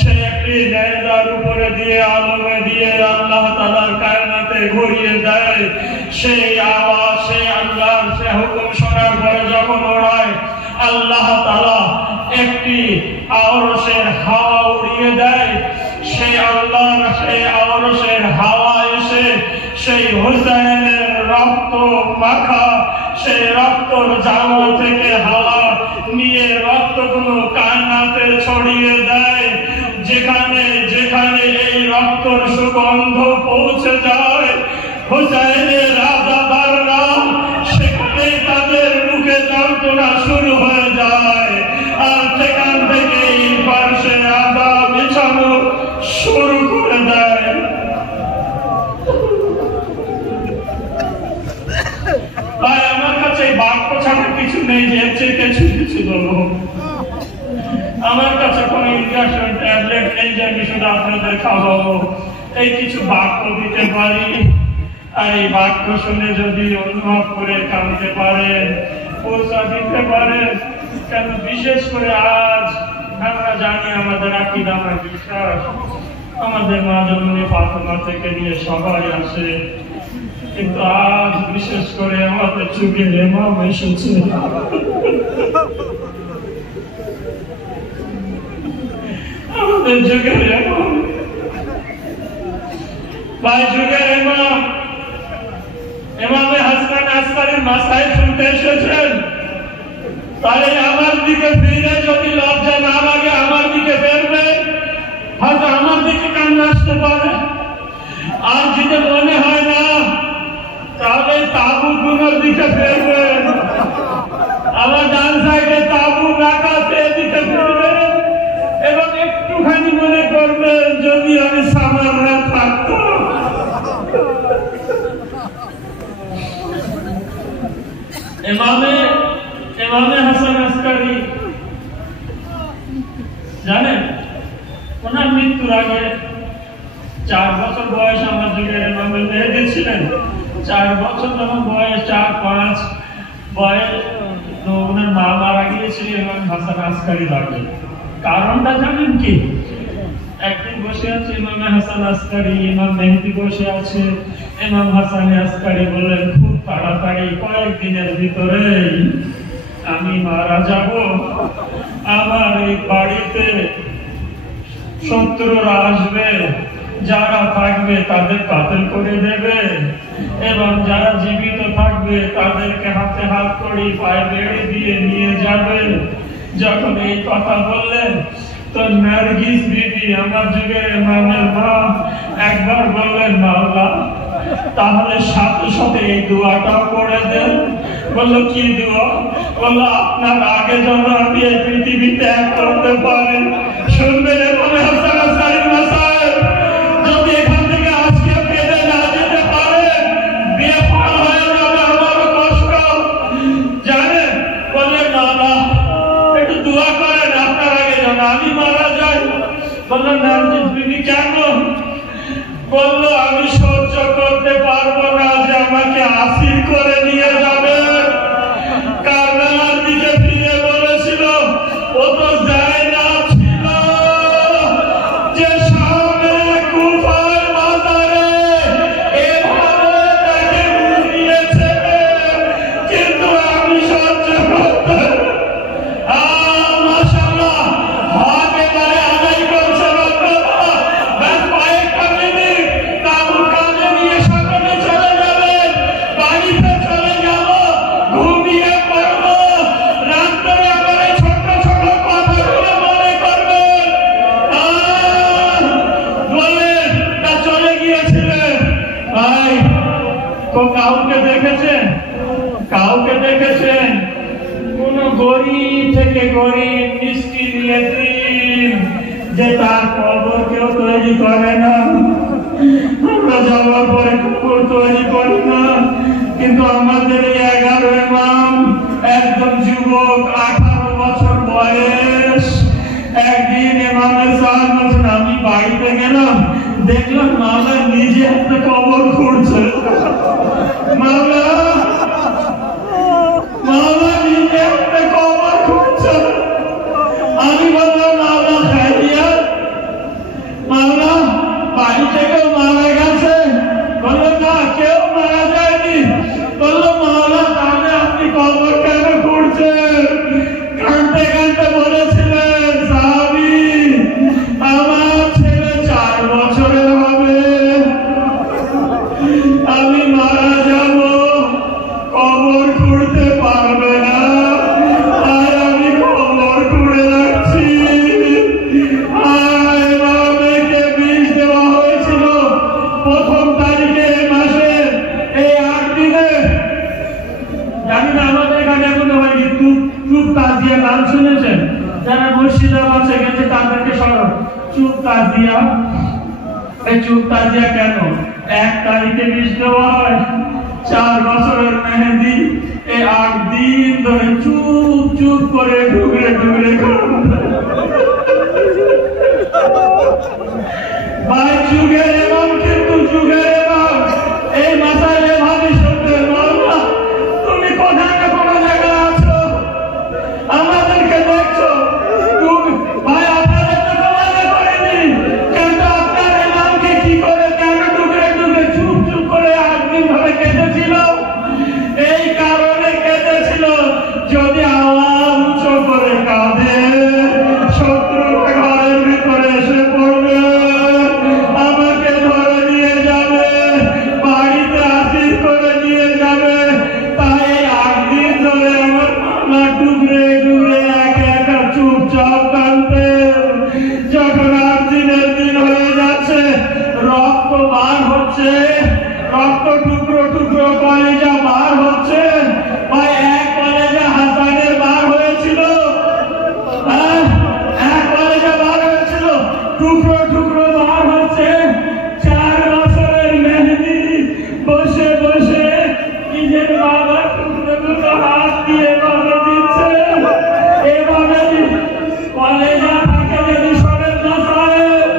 সে একটি নেজার উপরে দিয়ে আলমে দিয়ে আল্লাহ তাআলার কায়নাতে ঘুরিয়ে দেয়। সেই আওয়াজ, সেই আল্লাহর সে হুকুম শোনার পরে যখন ওড়ায়, আল্লাহ তাআলা একটি আরশের হাওয়া উড়িয়ে দেয়। সেই আল্লাহর সেই আরশের হাওয়া এসে সেই হোসেনের রক্ত মাখা সেই রক্তর জামা থেকে হাওয়া নিয়ে রক্তগুলো কায়নাতে ছড়িয়ে দেয়। যেখানে যেখানে এই রক্তর সুগন্ধ পৌঁছে যায়, হোসেনের রাজাদাররা সেখানে তাদের মুখে যন্ত্রণা শুরু হয়ে যায়, আর সেখান থেকে এই পার্শ্বে আদা বিছানো শুরু করে দেয়। ভাই, আমার কাছে বাক্য ছাড়া কিছু নেই যে এর চেয়ে কিছু বলবো। আমার কাছে কোনো ইনজেকশন ট্যাবলেট নেই যে আমি শুধু আপনাদের খাওয়াবো। এই কিছু বাক্য দিতে পারি, আর এই বাক্য শুনে যদি অনুভব করে কাঁদতে পারেন, পৌঁছা দিতে পারেন। কেন বিশেষ করে আজ আমরা জানি আমাদের আকীদা, আমার বিশ্বাস, আমাদের মা জননী ফাতেমা থেকে নিয়ে সবাই আসে, কিন্তু আজ বিশেষ করে আমাদের যুগের ইমাম এসেছে। আমাদের যুগের ইমাম, ভাই, যুগের ইমাম ইমামে হাসান আসকারীর মাসাইল শুনতে এসেছেন। তাহলে আমার দিকে ফিরে যদি লজ্জা না লাগে আমার দিকে ফিরবেন, হয়তো আমার দিকে কান্না আসতে পারে। আর যদি মনে হয় না, তাহলে তাবুগুলোর দিকে ফিরবেন। আমার ডান সাইডে তাবু রাখা, সেদিকে ফিরবেন এবং একটুখানি মনে করবেন যদি আমি সামান্য থাকতাম। ইমামে হাসান আসকারী জানেন, ওনার মৃত্যুর আগে 4 বছর বয়স আমার যুগের ইমামে মেহেদী ছিলেন। 4 বছর যখন বয়স, 4-5 বয়স, তো ওনার মা মারা গিয়েছিল ইমাম হাসান আসকারীর আগে। কারণটা জানেন কি? একদিন বসে আছে ইমামে হাসান আসকারী, ইমাম মেহেদী বসে আছে। ইমাম হাসান আসকারী বললেন, খুব তাড়াতাড়ি কয়েকদিনের ভিতরেই আমি মারা যাব। আমার এই বাড়িতে শত্রুরা আসবে, যারা থাকবে তাদের কাতল করে দেবে এবং যারা জীবিত থাকবে তাদেরকে হাতে হাত করি পায়ে বেড়ে দিয়ে নিয়ে যাবে। যখন এই কথা বললেন, তো নার্গিস বিবি, আমার যুগের ইমামের মা, একবার বললেন, মাওলা তাহলে সাথে সাথে এই দোয়াটাও পড়ে দেন। বললো, কি দোয়া? বললো, আপনার আগে যেন আমি এই পৃথিবীতে এক করতে পারেন। শুনবেন ইমামে হাসান আসকারীর মাসাইল, যদি এখান থেকে আজকে পেরে না যেতে পারে, বেফাল হয়ে যাবে আমারও কষ্ট, জানেন? বললেন, মাওলা একটু দোয়া করেন আপনার আগে যেন আমি মারা যাই। বললো, নার্গিস বিবি, কেন? বললো, আমি সহ্য করতে পারবো না যে আমাকে আসির করে নিয়ে যাবে। কারবালার দিকে ফিরে বলেছিল, ও তো যায় না ছিল, তাই কাউকে দেখেছেন? কাউকে দেখেছেন কোন গরিব থেকে গরিব মিসকিন ইয়েতিম যে তার কবর কেউ তৈরি করে না? আমরা যাওয়ার পরে কবর তৈরি করি না, কিন্তু আমাদের এই 11 ইমাম একজন যুবক 18 বছর বয়স, একদিন ইমামের সাহেব বলছেন আমি বাড়িতে গেলাম, দেখলাম মাওলা নিজে হাতে কবর খুঁড়ছে। মাওলা নিজে হাতে কবর খুঁড়ছে। আমি বললাম মাওলা খাইয়া, মাওলা বাড়ি থেকে মারা গেছে? বললো না, কেউ মারা যায়নি। বললো মাওলা তাহলে আপনি কবর কেন খুঁড়ছেন? কাঁদতে কাঁদতে বলেছিলেন সাহাবী আমার ছেলে 4 বছরের হবে, আমি মারা যাব, কবর খুঁড়তে পারবে না, তাই আমি কবর খুঁড়ে রাখছি। আমাদেরকে বিষ দেওয়া হয়েছিল 1ম তারিখে এই মাসের এই 8 দিনে। জানি না আমাদের এখানে এখনো হয়নি। চুপ তাজিয়া নাম শুনেছেন? যারা মুর্শিদাবাদ গেছে তাদেরকে স্মরণ। চুপ তাজিয়া। এই চুপ তাজিয়া কেন? 1 তারিখে বিষ দেওয়া হয়, 4 বছরের মেহেদি এই 8 দিন ধরে চুপ চুপ করে ঢুকরে ঢুকরে ভাই যুগের এবং কিন্তু যুগের এবং এই মাথায় এভাবে শুনতে মাওলা তুমি কোথায় না কোনো জায়গায় আছো, আমাদেরকে দেখছো। ভাই আপনাদের তো তোমাদের করেনি, কিন্তু আপনার ইমামকে কি করে কেন ঢুকরে ঢুকরে চুপ চুপ করে 8 দিন ধরে কেঁদেছিল? এই কারণে কেঁদেছিল, যদি আওয়াজ উঁচু করে কাঁদে শত্রুরা ঘরের ভিতরে এসে পড়বে, আমাকে ধরে নিয়ে যাবে, বাড়িতে আসির করে নিয়ে যাবে। তাই 8 দিন ধরে আমার মামা ডুবরে ডুবরে একা একা চুপচাপ কাঁদতে। যখন 8 দিনের দিন হয়ে যাচ্ছে, রক্ত বার হচ্ছে, রক্ত টুকরো টুকরো কলেজা বার হচ্ছে। ভাই এক কলেজা হাসানের বার হয়েছিল, এক কলেজা বার হয়েছিল, টুকরো টুকরো বার হচ্ছে। 4 বছরের মেহেদি বসে বসে নিজের বাবার টুকরো টুকরো হাত দিয়ে এভাবে দিচ্ছে, এভাবে কলেজা থাকে। যদি শোনেন না সাহেব,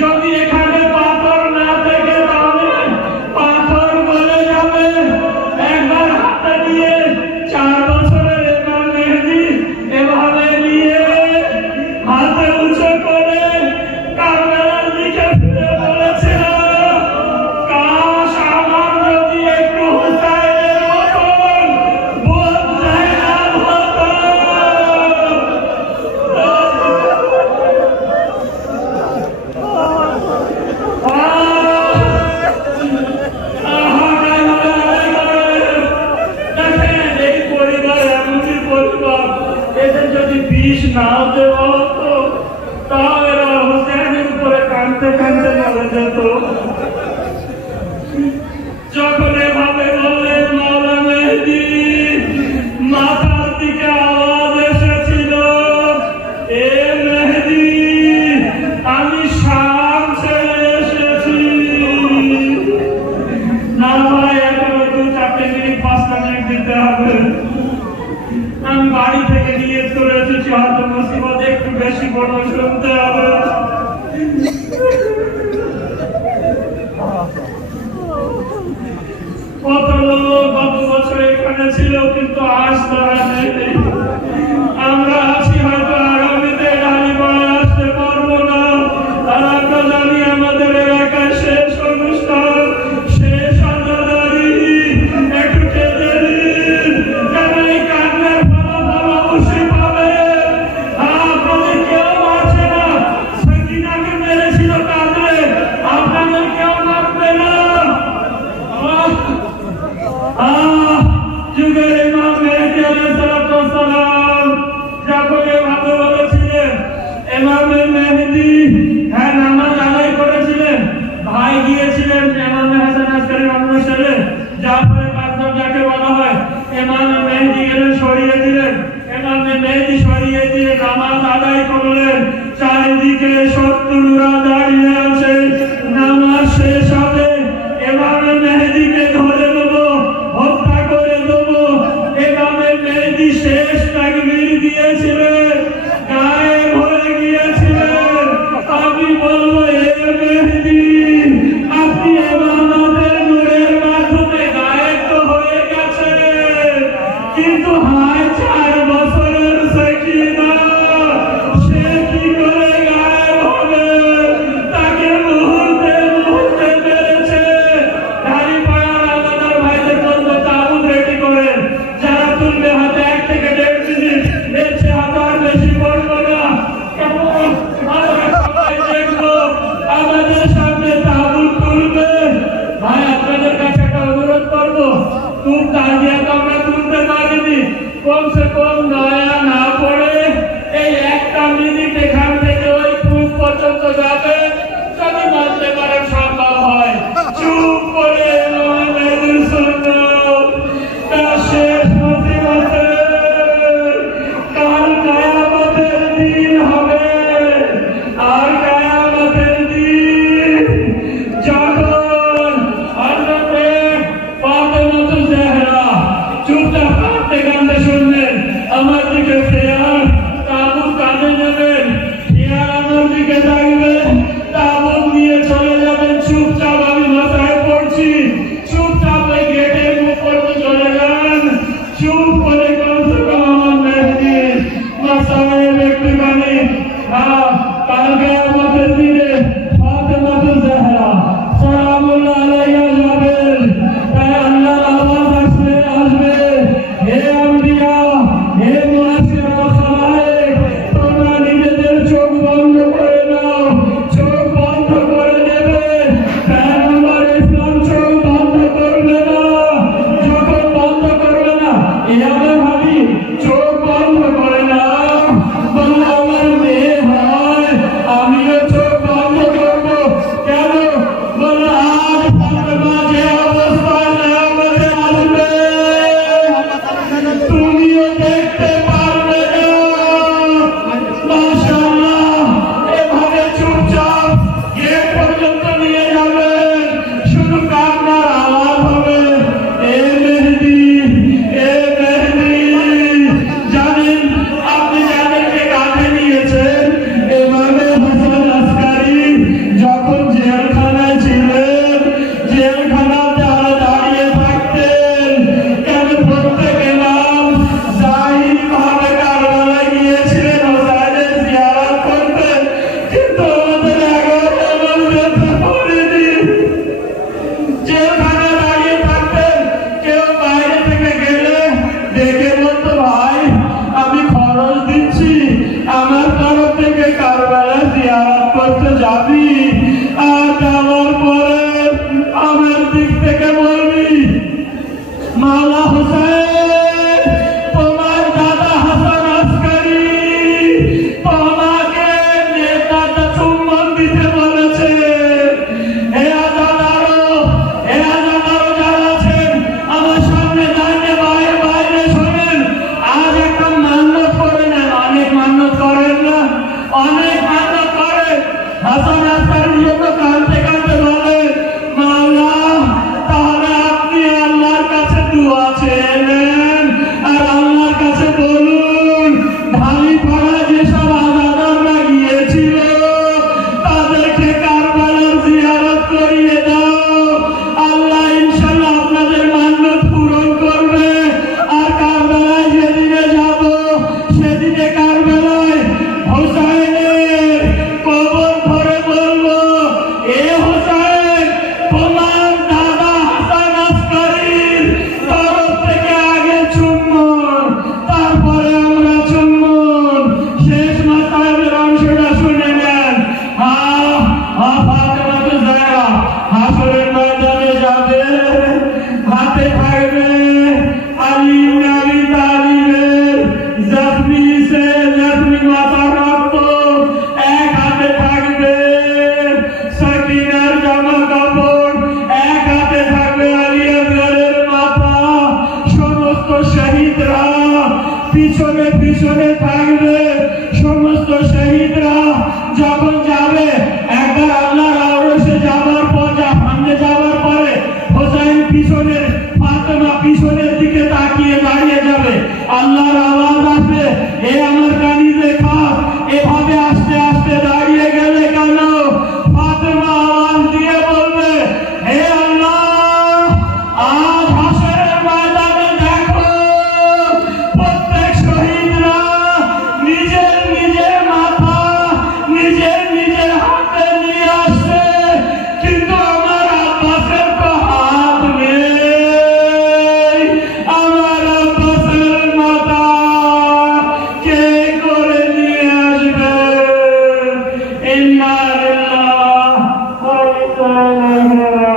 যদি এখানে পাথর না থেকে তাহলে পাথর বলে যাবে। একবার হাতে দিয়ে 4 বছরের ইমাম মেহেদি এভাবে নিয়ে হাতে উঁচু করে কারবালার দিকে ফিরে বলেছিল, কাশ আমার যদি একটু হুসাইনের মতন বোঝাই না হতো। এই পরিবার এমনই পরিবার, এদের যদি বিষ না দেওয়া হতো তাও এরা হোসেনের উপরে কাঁদতে কাঁদতে মরে যেত। যখন এভাবে বললেন মাওলা মেহেদি, মাথার দিকে আওয়াজ এসেছিল, এ মেহেদি আমি শাম ছেড়ে এসেছি। না ভাই এখনো 2-4 মিনিট 5 মিনিট দিতে হবে। আমি বাড়ি থেকে নিয়ত করে এসেছি, হয়তো মুসিবত একটু বেশি বড় শুনতে হবে। কত লোক গত বছর এখানে ছিল, কিন্তু আজ তারা নেই। আমরা আছি, হয়তো আগামীতে গাড়ি পড়ে আসতে পারবো না। আর আমরা জানি আমাদের এলাকায় শেষ অনুষ্ঠান, শেষ আদাদারি, একটু কেঁদে দিন, যেন এই কান্নার ফলাফল অবশ্যই পাবে। আপনাদের কেউ মারছে না, সকিনাকে মেরেছিল কাঁদলে, আপনাদের কেউ মারবে না। যুগের ইমাম মেহেদি আলাইহিস সালাম যখন এভাবে মাওলা হোসেন তোমার দাদা হাসান আসকারী তোমাকে নেতাটা চুম্বন দিতে বলেছে। এ আজাদারো যারা আছেন আমার সামনে দাঁড়িয়ে বাইরে শোনেন, আজ একটা মান্যত করে নেন। অনেক মান্যত করেন না, অনেক মান্যত করেন। হাসান আসকারীর জন্য কাঁদতে কাঁদতে বলেন, মাওলা তাহলে আপনি আল্লাহর কাছে দুআ চেয়েলেন আর আল্লাহর কাছে বলুন ঢালিপাড়া যেসব আজাদাররা গিয়েছিল তাদেরকে কারবালার জিয়ারত করিয়ে দাও। আল্লাহ ইনশাআল্লাহ আপনাদের মান্যত পূরণ করবে। আর কারবালায় যেদিনে যাব সেদিনে কারবালায় হোসাইনের কবর ধরে বলবো, এ হোসাইন তোমার দাদা হাসান আসকারীর তরফ থেকে আগে চুম্বন, তারপরে আমরা চুম্বন। শেষ মাতাবের অংশটা শুনে নেন। ফাতেমাকে যারা হাসরের ময়দানে যাবে, হাতে থাকবে আলী ইবনে আবি তালিবের জখমি মাথার রক্ত, এক হাতে থাকবে সাকিনার জামা কাপড়, এক হাতে থাকবে আলী আসগরের মাথা। সমস্ত শহীদরা পিছনে পিছনে থাকবে। সমস্ত শহীদরা যখন যাবে, একবার আল্লাহর আরশে যাবার পর সামনে যাবার পরে হোসেন পিছনের, ফাতেমা পিছনের দিকে তাকিয়ে দাঁড়িয়ে যাবে। আল্লাহর আওয়াজ আসবে, এ আমার কানি দেখা। এভাবে আস্তে আস্তে দাঁড়িয়ে গেলে কেন? ফাতেমা আওয়াজ দিয়ে বলবে, হে আল্লাহ আজ হাসরের ময়দানে দেখো প্রত্যেক শহীদরা নিজের নিজের মাথা নিজের হাতে নিয়ে আসছে, কিন্তু আমার আব্বাসের তো হাত নেই। আমার আব্বাসের মাথা কে করে নিয়ে আসবে? ইন্না লিল্লাহি ওয়া ইন্না ইলাইহি রাজিউন।